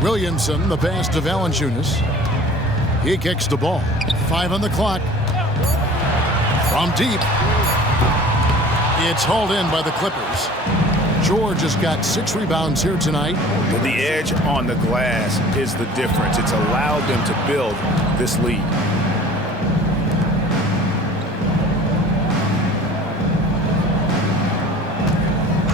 Williamson, the pass to Valanciunas. He kicks the ball. 5 on the clock. From deep. It's hauled in by the Clippers. George has got 6 rebounds here tonight. The edge on the glass is the difference. It's allowed them to build this lead.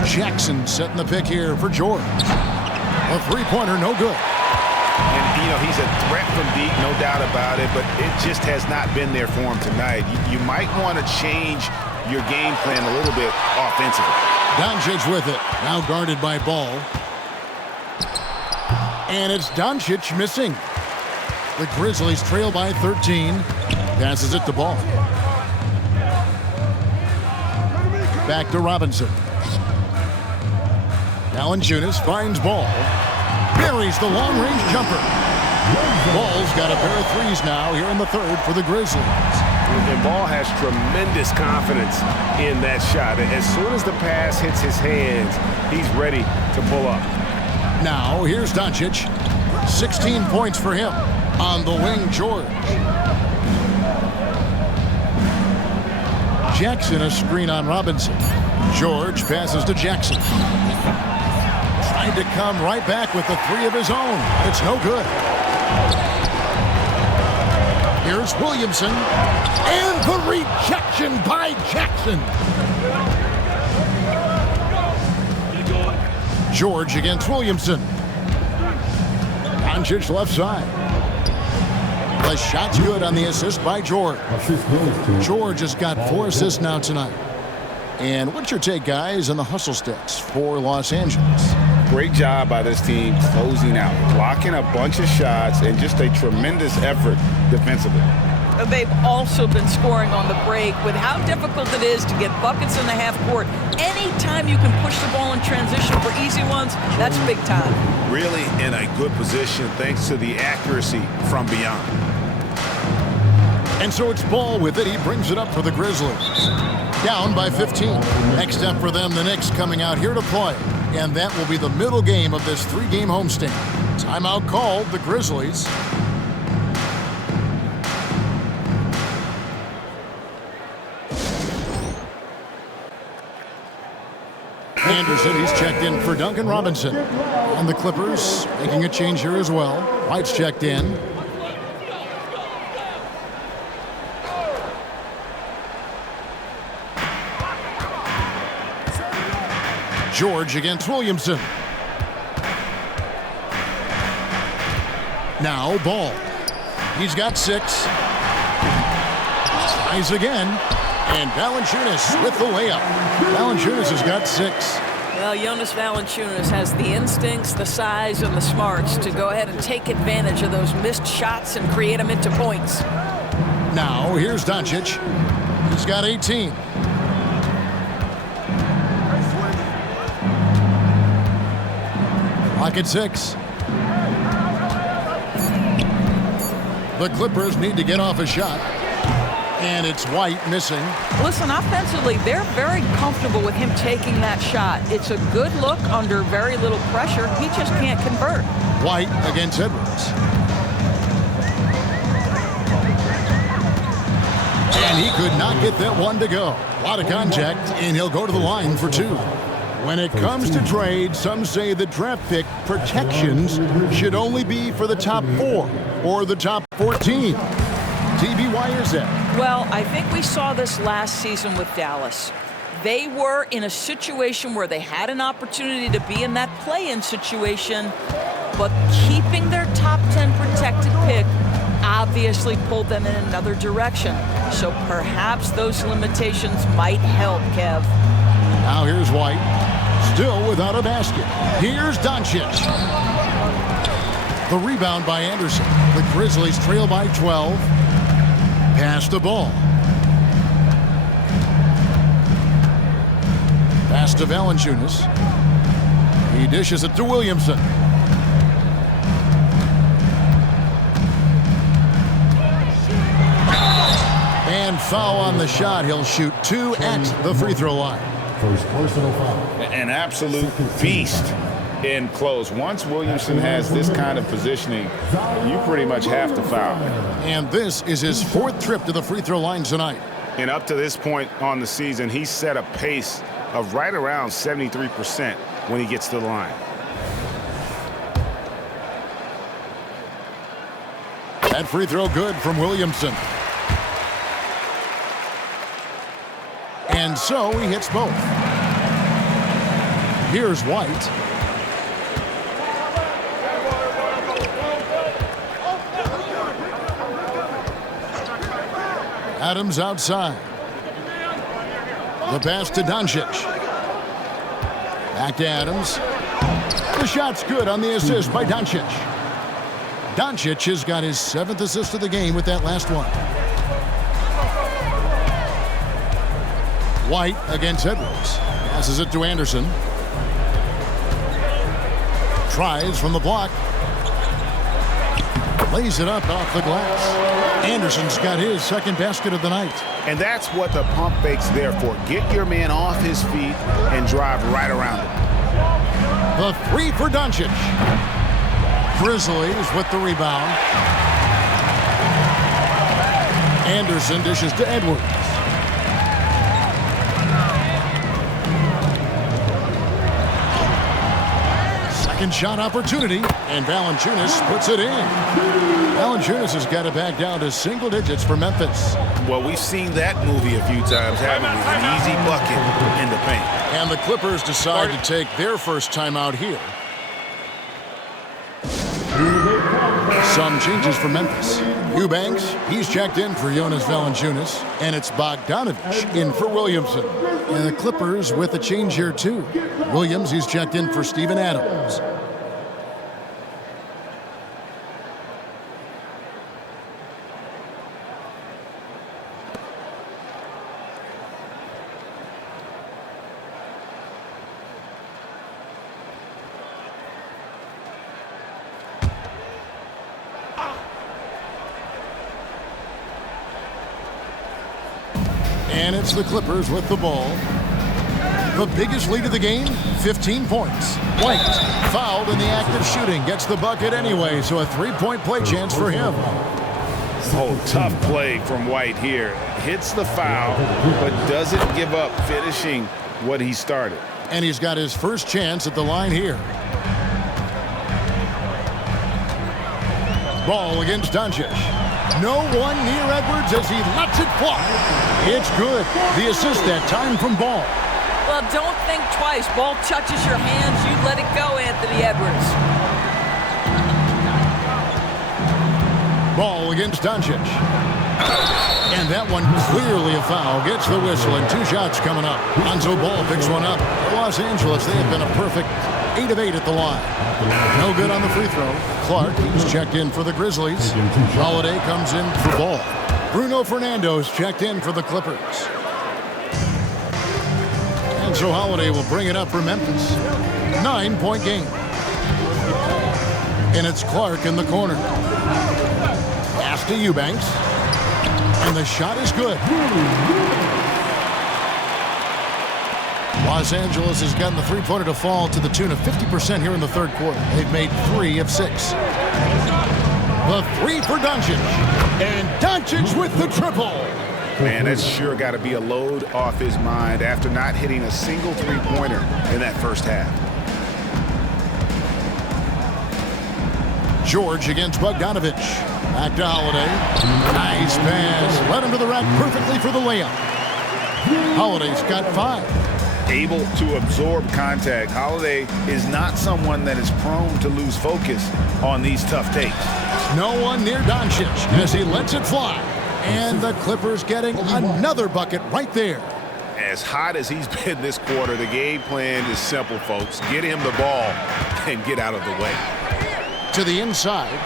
Jackson setting the pick here for George. A three-pointer, no good. And, you know, he's a threat from deep, no doubt about it, but it just has not been there for him tonight. You might want to change your game plan a little bit offensively. Doncic with it. Now guarded by Ball. And it's Doncic missing. The Grizzlies trail by 13. Passes it to Ball. Back to Robinson. Valanciunas finds Ball. Buries the long-range jumper. Ball's got a pair of threes now here in the third for the Grizzlies. And Ball has tremendous confidence in that shot. As soon as the pass hits his hands, he's ready to pull up. Now, here's Doncic. 16 points for him. On the wing, George. Jackson, a screen on Robinson. George passes to Jackson. Trying to come right back with the three of his own. It's no good. Here's Williamson. And the rejection by Jackson. George against Williamson. Doncic left side. The shot's good on the assist by George. George has got 4 assists now tonight. And what's your take, guys, on the hustle stats for Los Angeles? Great job by this team closing out, blocking a bunch of shots, and just a tremendous effort defensively. They've also been scoring on the break. With how difficult it is to get buckets in the half court, anytime you can push the ball in transition for easy ones, that's big time. Really in a good position thanks to the accuracy from beyond. And so it's Ball with it. He brings it up for the Grizzlies. Down by 15. Next up for them, the Knicks coming out here to play. And that will be the middle game of this 3-game homestand. Timeout called, the Grizzlies. Anderson, he's checked in for Duncan Robinson. And the Clippers making a change here as well. White's checked in. George against Williamson. Now Ball. He's got 6. Tries again. And Valanciunas with the layup. Valanciunas has got 6. Well, Jonas Valanciunas has the instincts, the size, and the smarts to go ahead and take advantage of those missed shots and create them into points. Now, here's Doncic. He's got 18. Pocket 6. The Clippers need to get off a shot. And it's White missing. Listen, offensively, they're very comfortable with him taking that shot. It's a good look under very little pressure. He just can't convert. White against Edwards. And he could not get that one to go. A lot of contact, and he'll go to the line for 2. When it comes to trade, some say the draft pick protections should only be for the top 4 or the top 14. TB, why is that? Well, I think we saw this last season with Dallas. They were in a situation where they had an opportunity to be in that play-in situation, but keeping their top 10 protected pick obviously pulled them in another direction. So perhaps those limitations might help, Kev. Now here's White, still without a basket. Here's Doncic. The rebound by Anderson. The Grizzlies trail by 12. Pass the ball. Pass to Valanciunas. He dishes it to Williamson. And foul on the shot. He'll shoot 2 at the free throw line. First personal foul. An absolute beast in close. Once Williamson has this kind of positioning, you pretty much have to foul. And this is his 4th trip to the free throw line tonight. And up to this point on the season, he's set a pace of right around 73% when he gets to the line. That free throw good from Williamson. And so he hits both. Here's White. Adams outside. The pass to Doncic. Back to Adams. The shot's good on the assist by Doncic. Doncic has got his 7th assist of the game with that last one. White against Edwards. Passes it to Anderson. Tries from the block. Lays it up off the glass. Anderson's got his 2nd basket of the night. And that's what the pump fake's there for. Get your man off his feet and drive right around him. The 3 for Doncic. Grizzlies with the rebound. Anderson dishes to Edwards. Second shot opportunity, and Valanciunas puts it in. Valanciunas has got it back down to single digits for Memphis. Well, we've seen that movie a few times, haven't we? An easy bucket in the paint. And the Clippers decide to take their first timeout here. Some changes for Memphis. Eubanks, he's checked in for Jonas Valanciunas, and it's Bogdanovich in for Williamson. And the Clippers with a change here too. Williams, he's checked in for Steven Adams. And it's the Clippers with the ball. The biggest lead of the game, 15 points. White, fouled in the act of shooting, gets the bucket anyway, so a three-point play chance for him. Oh, tough play from White here. Hits the foul, but doesn't give up finishing what he started. And he's got his first chance at the line here. Ball against Doncic. No one near Edwards as he lets it fly. It's good. The assist that time from Ball. Well, don't think twice. Ball touches your hands, you let it go, Anthony Edwards. Ball against Doncic. And that one clearly a foul. Gets the whistle, and two shots coming up. Lonzo Ball picks one up. Los Angeles, they have been a perfect 8 of 8 at the line. No good on the free throw. Clark, he's checked in for the Grizzlies. Holiday comes in for Ball. Bruno Fernando's checked in for the Clippers. And so Holiday will bring it up for Memphis. 9-point game. And it's Clark in the corner. Pass to Eubanks. And the shot is good. Los Angeles has gotten the three-pointer to fall to the tune of 50% here in the third quarter. They've made 3 of 6. The three for Doncic. And Doncic with the triple. Man, that's sure got to be a load off his mind after not hitting a single three-pointer in that first half. George against Bogdanovich. Back to Holiday. Nice pass. Led him to the rack perfectly for the layup. Holiday's got 5. Able to absorb contact. Holiday is not someone that is prone to lose focus on these tough takes. No one near Doncic as he lets it fly. And the Clippers getting another bucket right there. As hot as he's been this quarter, the game plan is simple, folks. Get him the ball and get out of the way. To the inside.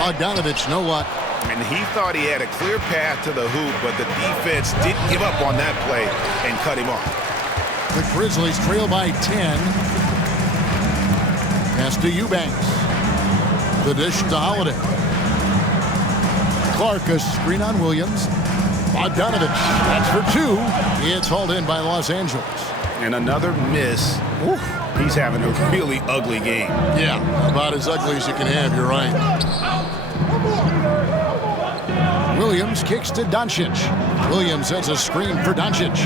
Bogdanovich, no luck. And he thought he had a clear path to the hoop, but the defense didn't give up on that play and cut him off. The Grizzlies trail by 10. Pass to Eubanks. The dish to Holiday. Clark, a screen on Williams. Bogdanovich, that's for 2. It's hauled in by Los Angeles. And another miss. Oof. He's having a really ugly game. Yeah, about as ugly as you can have, you're right. Williams kicks to Doncic. Williams sets a screen for Doncic.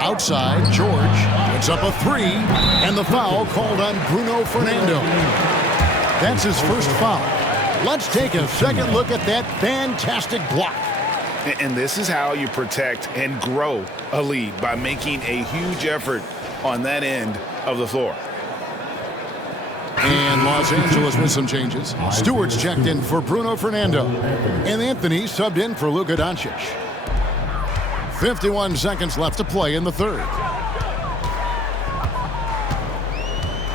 Outside, George puts up a 3, and the foul called on Bruno Fernando. That's his first foul. Let's take a second look at that fantastic block. And this is how you protect and grow a lead, by making a huge effort on that end of the floor. And Los Angeles with some changes. Stewart's checked in for Bruno Fernando. And Anthony subbed in for Luka Doncic. 51 seconds left to play in the third.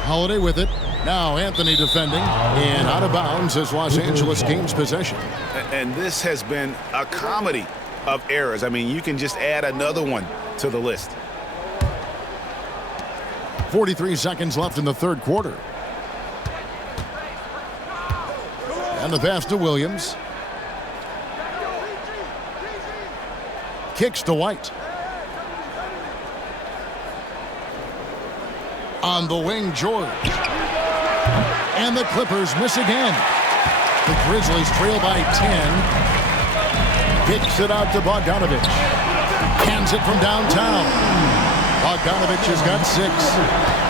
Holiday with it. Now Anthony defending. And out of bounds as Los Angeles gains possession. And this has been a comedy of errors. I mean, you can just add another one to the list. 43 seconds left in the third quarter. And the pass to Williams. Kicks to White. On the wing, George. And the Clippers miss again. The Grizzlies trail by 10. Kicks it out to Bogdanovich. Hands it from downtown. Bogdanovich has got 6.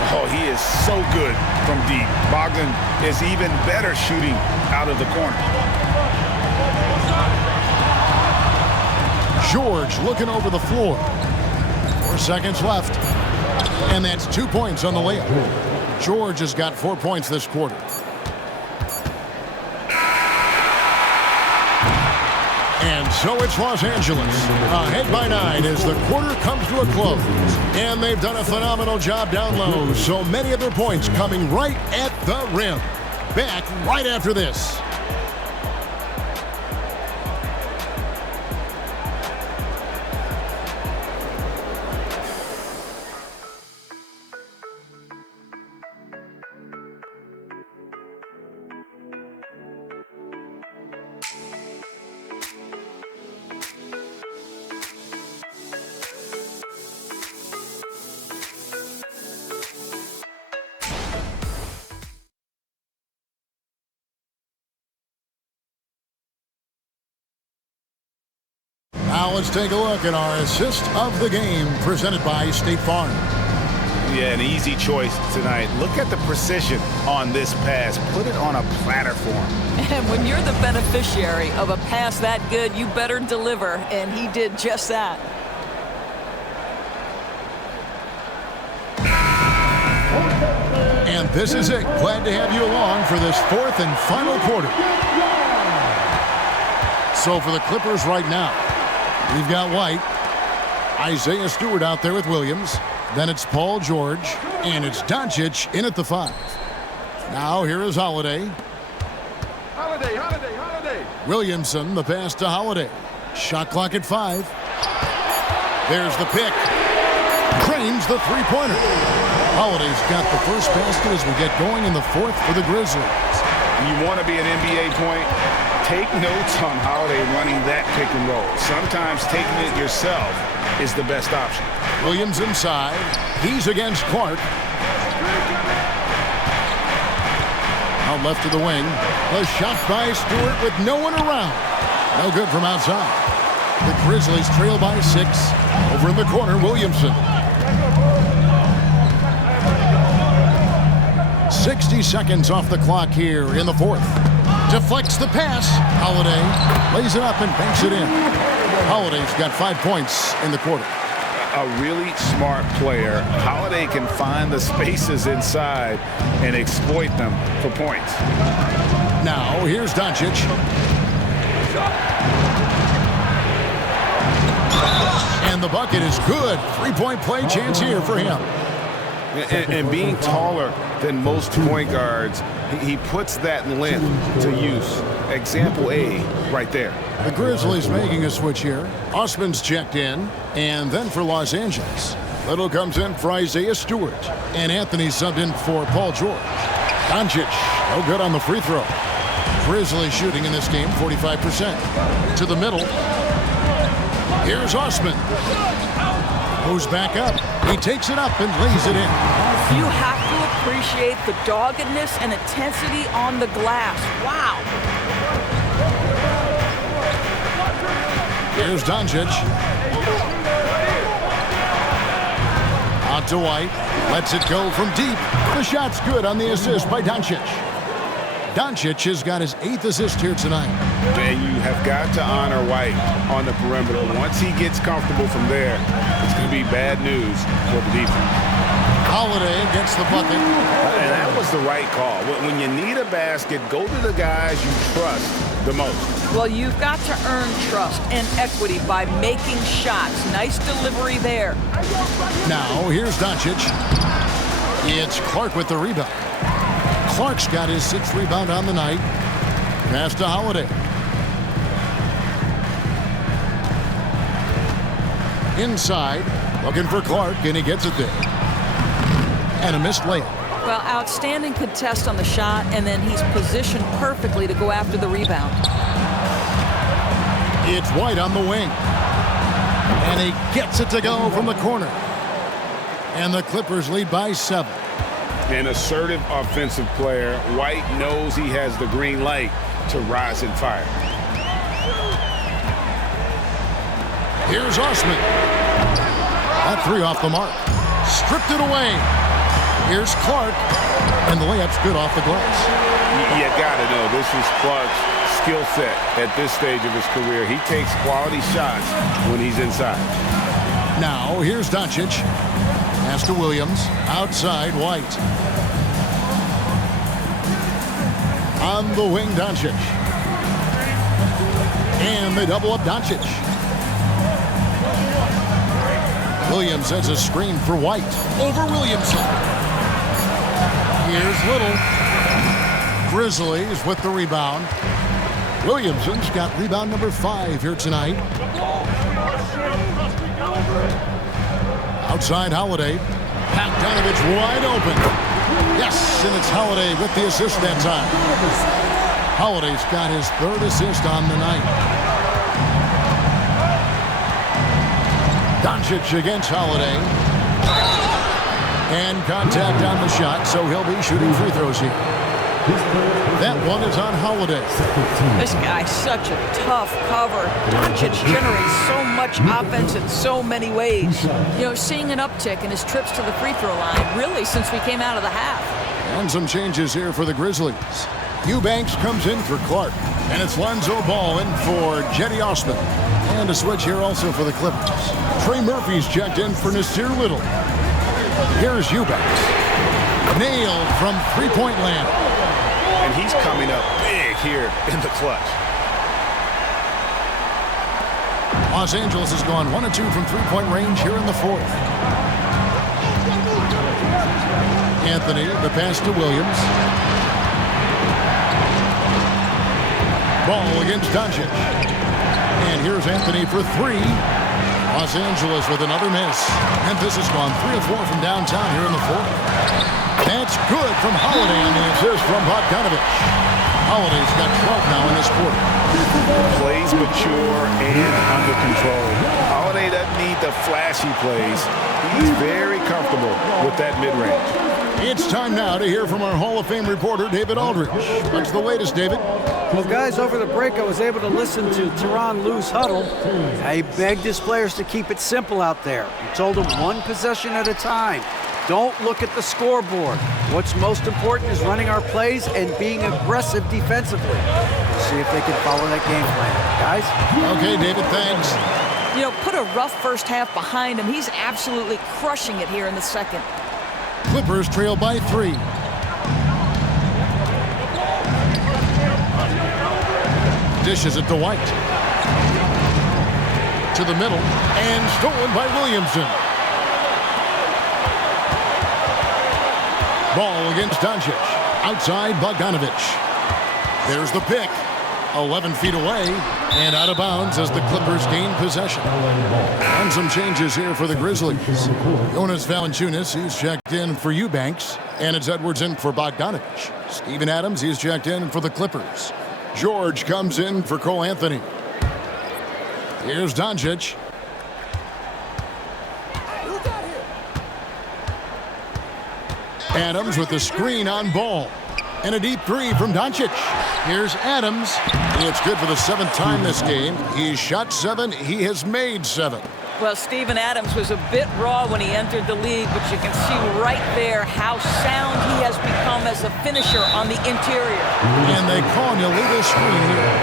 Oh, he is so good from deep. Bogdan is even better shooting out of the corner. George looking over the floor. 4 seconds left. And that's 2 points on the layup. George has got 4 points this quarter. So it's Los Angeles, ahead by 9 as the quarter comes to a close. And they've done a phenomenal job down low, so many of their points coming right at the rim. Back right after this. Now let's take a look at our assist of the game presented by State Farm. Yeah, an easy choice tonight. Look at the precision on this pass. Put it on a platter for him. And when you're the beneficiary of a pass that good, you better deliver, and he did just that. And this is it. Glad to have you along for this fourth and final quarter. So for the Clippers right now, we've got White, Isaiah Stewart out there with Williams. Then it's Paul George, and it's Doncic in at the 5. Now here is Holiday. Holiday. Williamson, the pass to Holiday. Shot clock at 5. There's the pick. Cranes the three-pointer. Holiday's got the first basket as we get going in the 4th for the Grizzlies. You want to be an NBA point? Take notes on Holiday running that pick and roll. Sometimes taking it yourself is the best option. Williams inside. He's against Clark. Out left to the wing. The shot by Stewart with no one around. No good from outside. The Grizzlies trail by 6. Over in the corner, Williamson. 60 seconds off the clock here in the 4th. Deflects the pass. Holiday lays it up and banks it in. Holiday's got 5 points in the quarter. A really smart player. Holiday can find the spaces inside and exploit them for points. Now, here's Doncic. And the bucket is good. 3-point play chance here for him. And being taller than most point guards, he puts that length to use. Example A right there. The Grizzlies making a switch here. Osman's checked in. And then for Los Angeles, Little comes in for Isaiah Stewart. And Anthony subbed in for Paul George. Doncic, no good on the free throw. Grizzlies shooting in this game 45%. To the middle. Here's Osman. Goes back up. He takes it up and lays it in. You have to appreciate the doggedness and intensity on the glass. Wow. Here's Doncic. Out to White. Lets it go from deep. The shot's good on the assist by Doncic. Doncic has got his 8th assist here tonight. And you have got to honor White on the perimeter. Once he gets comfortable from there, it's going to be bad news for the defense. Holiday gets the bucket. And that was the right call. When you need a basket, go to the guys you trust the most. Well, you've got to earn trust and equity by making shots. Nice delivery there. Now, here's Doncic. It's Clark with the rebound. Clark's got his 6th rebound on the night. Pass to Holiday. Inside, looking for Clark, and he gets it there. And a missed layup. Well, outstanding contest on the shot, and then he's positioned perfectly to go after the rebound. It's White on the wing. And he gets it to go from the corner. And the Clippers lead by 7. An assertive offensive player. White knows he has the green light to rise and fire. Here's Osman. That 3 off the mark. Stripped it away. Here's Clark. And the layup's good off the glass. You got to know this is Clark's skill set at this stage of his career. He takes quality shots when he's inside. Now, here's Doncic. Pass to Williams. Outside, White. On the wing, Doncic. And they double up Doncic. Williams sends a screen for White. Over Williamson. Here's Little. Grizzlies with the rebound. Williamson's got rebound number 5 here tonight. Outside Holiday. Bogdanovich wide open. Yes, and it's Holiday with the assist that time. Holiday's got his 3rd assist on the night. Doncic against Holiday. And contact on the shot, so he'll be shooting free throws here. That one is on Holiday. This guy's such a tough cover. Doncic generates so much offense in so many ways. You know, seeing an uptick in his trips to the free throw line, really, since we came out of the half. And some changes here for the Grizzlies. Eubanks comes in for Clark. And it's Lonzo Ball in for Jetty Osman. And a switch here also for the Clippers. Trey Murphy's checked in for Nasir Little. Here's Eubanks. Nailed from three-point land. And he's coming up big here in the clutch. Los Angeles has gone 1 of 2 from three-point range here in the 4th. Anthony, the pass to Williams. Ball against Doncic. And here's Anthony for 3. Los Angeles with another miss. Memphis has gone 3 of 4 from downtown here in the 4th. That's good from Holiday on the assist from Bogdanovich. Holiday's got 12 now in this quarter. Plays mature and under control. Holiday doesn't need the flashy plays. He's very comfortable with that mid-range. It's time now to hear from our Hall of Fame reporter, David Aldridge. What's the latest, David? Well, guys, over the break, I was able to listen to Tyronn Lue's huddle. He begged his players to keep it simple out there. He told them 1 possession at a time. Don't look at the scoreboard. What's most important is running our plays and being aggressive defensively. We'll see if they can follow that game plan. Guys? Okay, David, thanks. You know, put a rough first half behind him. He's absolutely crushing it here in the second. Clippers trail by 3. Dishes it to White. To the middle. And stolen by Williamson. Ball against Doncic. Outside Bogdanovich. There's the pick. 11 feet away and out of bounds as the Clippers gain possession. And some changes here for the Grizzlies. Jonas Valanciunas, he's checked in for Eubanks. And it's Edwards in for Bogdanovich. Steven Adams, he's checked in for the Clippers. George comes in for Cole Anthony. Here's Doncic. Adams with the screen on Ball. And a deep 3 from Doncic. Here's Adams. It's good for the 7th time this game. He's shot 7. He has made 7. Well, Steven Adams was a bit raw when he entered the league, but you can see right there how sound he has become as a finisher on the interior. And they call an illegal screen here.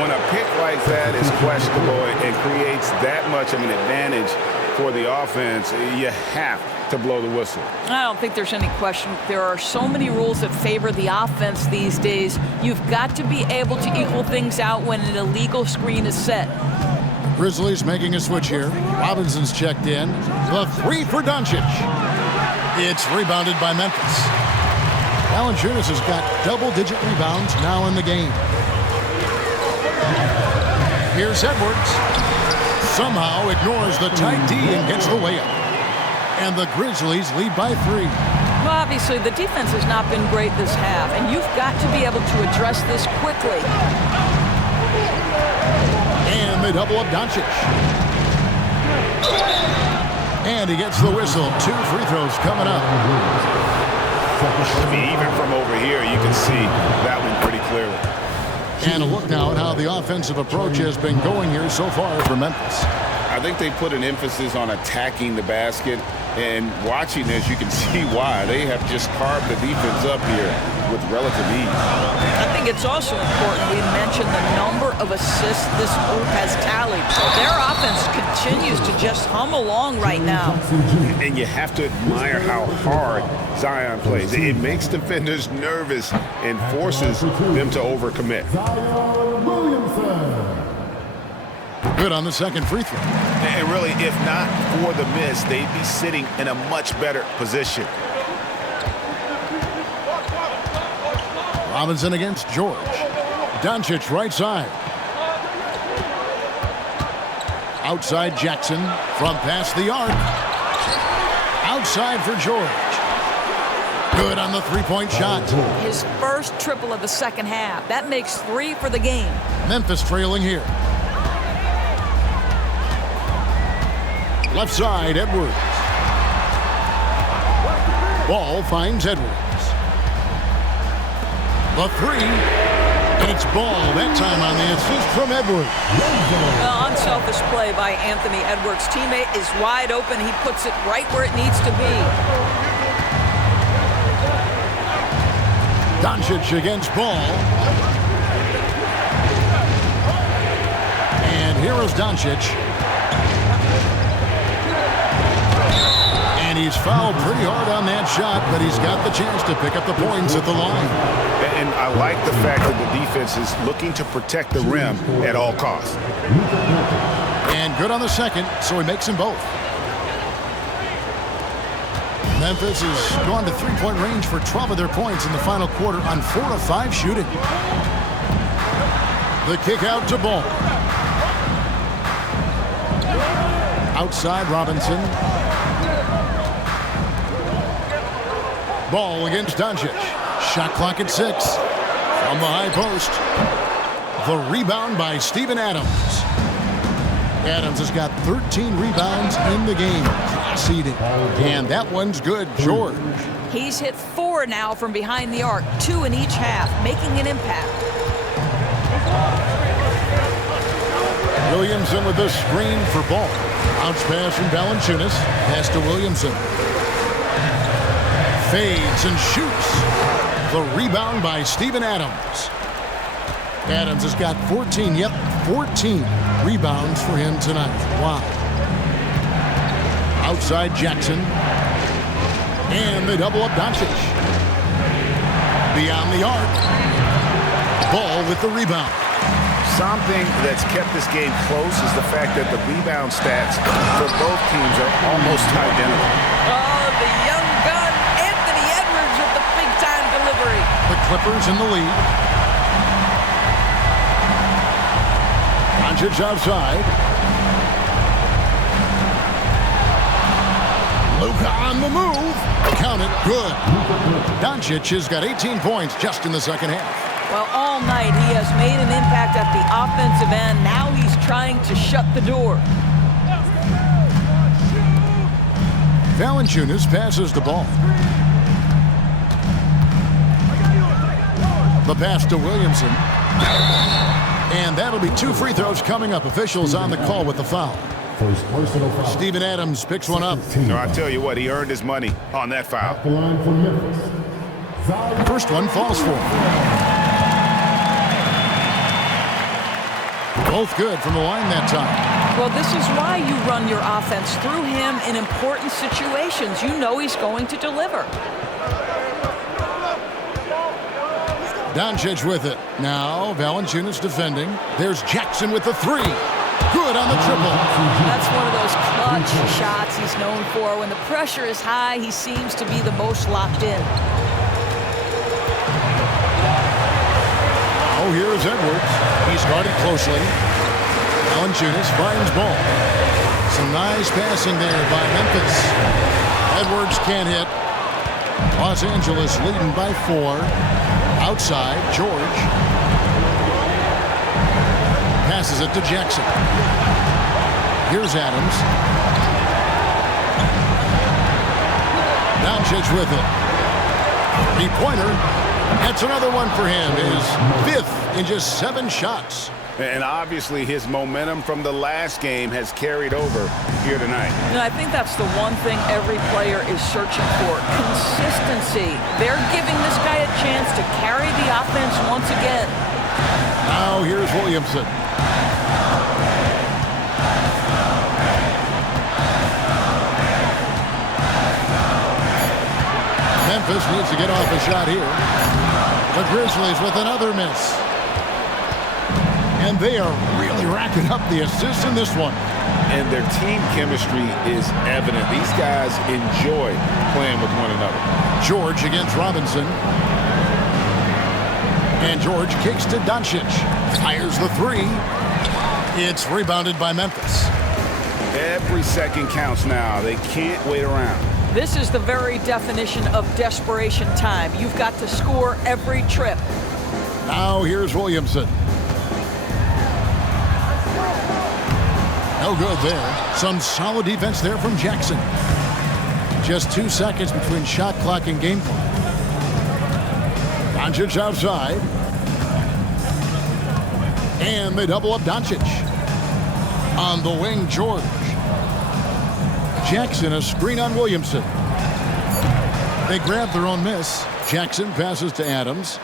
When a pick like that is questionable and creates that much of an advantage for the offense, you have to blow the whistle. I don't think there's any question. There are so many rules that favor the offense these days. You've got to be able to equal things out when an illegal screen is set. Grizzlies making a switch here. Robinson's checked in. The 3 for Doncic. It's rebounded by Memphis. Valanciunas has got double-digit rebounds now in the game. Here's Edwards. Somehow ignores the tight D and gets the layup. And the Grizzlies lead by 3. Well, obviously, the defense has not been great this half, and you've got to be able to address this quickly. And they double up Doncic. And he gets the whistle. 2 free throws coming up. Even from over here, you can see that one pretty clearly. And a look now at how the offensive approach has been going here so far for Memphis. I think they put an emphasis on attacking the basket, and watching this, you can see why. They have just carved the defense up here with relative ease. I think it's also important we mention the number of assists this group has tallied. Their offense continues to just hum along right now. And you have to admire how hard Zion plays. It makes defenders nervous and forces them to overcommit. Good on the second free throw. And really, if not for the miss, they'd be sitting in a much better position. Robinson against George. Doncic right side. Outside Jackson from past the arc. Outside for George. Good on the three-point shot. His first triple of the second half. That makes 3 for the game. Memphis trailing here. Left side, Edwards. Ball finds Edwards. The three, and it's Ball that time on the assist from Edwards. Well, unselfish play by Anthony Edwards. Teammate is wide open. He puts it right where it needs to be. Doncic against Ball. And here is Doncic. And he's fouled pretty hard on that shot, but he's got the chance to pick up the points at the line. And I like the fact that the defense is looking to protect the rim at all costs. And good on the second, so he makes them both. Memphis has gone to three-point range for 12 of their points in the final quarter on 4 of 5 shooting. The kick out to Ball. Outside Robinson. Ball against Doncic. Shot clock at 6. From the high post. The rebound by Steven Adams. Adams has got 13 rebounds in the game. Class eating. And that one's good. George. He's hit 4 now from behind the arc, 2 in each half, making an impact. Williamson with the screen for Ball. Bounce pass from Valanciunas. Pass to Williamson. Fades and shoots. The rebound by Steven Adams. Adams has got 14 rebounds for him tonight. Wow. Outside Jackson. And they double up Doncic. Beyond the arc. Ball with the rebound. Something that's kept this game close is the fact that the rebound stats for both teams are almost identical. Oh, the young gun, Anthony Edwards with the big-time delivery. The Clippers in the lead. Doncic outside. Luka on the move. Count it. Good. Doncic has got 18 points just in the second half. Well, all night he has made an impact at the offensive end. Now he's trying to shut the door. Valanciunas passes the ball. The pass to Williamson. And that'll be 2 free throws coming up. Officials on the call with the foul. Steven Adams picks one up. No, I tell you what, he earned his money on that foul. First one falls for him. Both good from the line that time. Well, this is why you run your offense through him in important situations. You know he's going to deliver. Doncic with it. Now Valanciunas defending. There's Jackson with the 3. Good on the triple. That's one of those clutch shots he's known for. When the pressure is high, he seems to be the most locked in. Oh, here is Edwards. He's guarded closely. Valanciunas finds Ball. Some nice passing there by Memphis. Edwards can't hit. Los Angeles leading by 4. Outside, George. Passes it to Jackson. Here's Adams. Doncic with it. 3-pointer. That's another one for him. His 5th in just 7 shots. And obviously his momentum from the last game has carried over here tonight. And I think that's the one thing every player is searching for. Consistency. They're giving this guy a chance to carry the offense once again. Now here's Williamson. Memphis needs to get off a shot here. The Grizzlies with another miss. And they are really racking up the assists in this one. And their team chemistry is evident. These guys enjoy playing with one another. George against Robinson. And George kicks to Doncic. Fires the three. It's rebounded by Memphis. Every second counts now. They can't wait around. This is the very definition of desperation time. You've got to score every trip. Now here's Williamson. No good there. Some solid defense there from Jackson. Just 2 seconds between shot clock and game clock. Doncic outside. And they double up Doncic. On the wing, George. Jackson, a screen on Williamson. They grab their own miss. Jackson passes to Adams.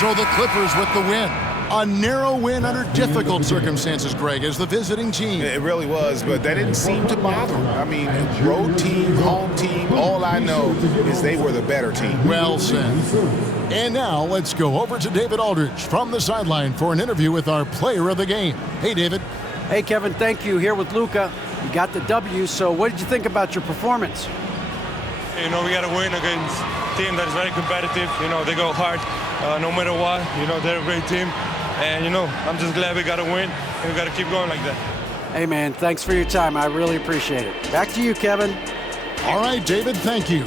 So the Clippers with the win. A narrow win under difficult circumstances, Greg, as the visiting team. It really was, but that didn't seem to bother them. I mean, road team, home team, all I know is they were the better team. Well said. And now let's go over to David Aldridge from the sideline for an interview with our player of the game. Hey, David. Hey, Kevin, thank you. Here with Luka. You got the W, so what did you think about your performance? You know, we got to win against a team that is very competitive. You know, they go hard no matter what. You know, they're a great team. And, you know, I'm just glad we got to win, and we got to keep going like that. Hey, man, thanks for your time. I really appreciate it. Back to you, Kevin. All right, David, thank you.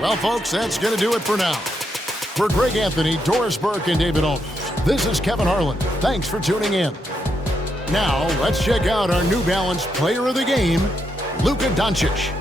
Well, folks, that's going to do it for now. For Greg Anthony, Doris Burke, and David Aldridge, this is Kevin Harlan. Thanks for tuning in. Now, let's check out our New Balance player of the game, Luka Doncic.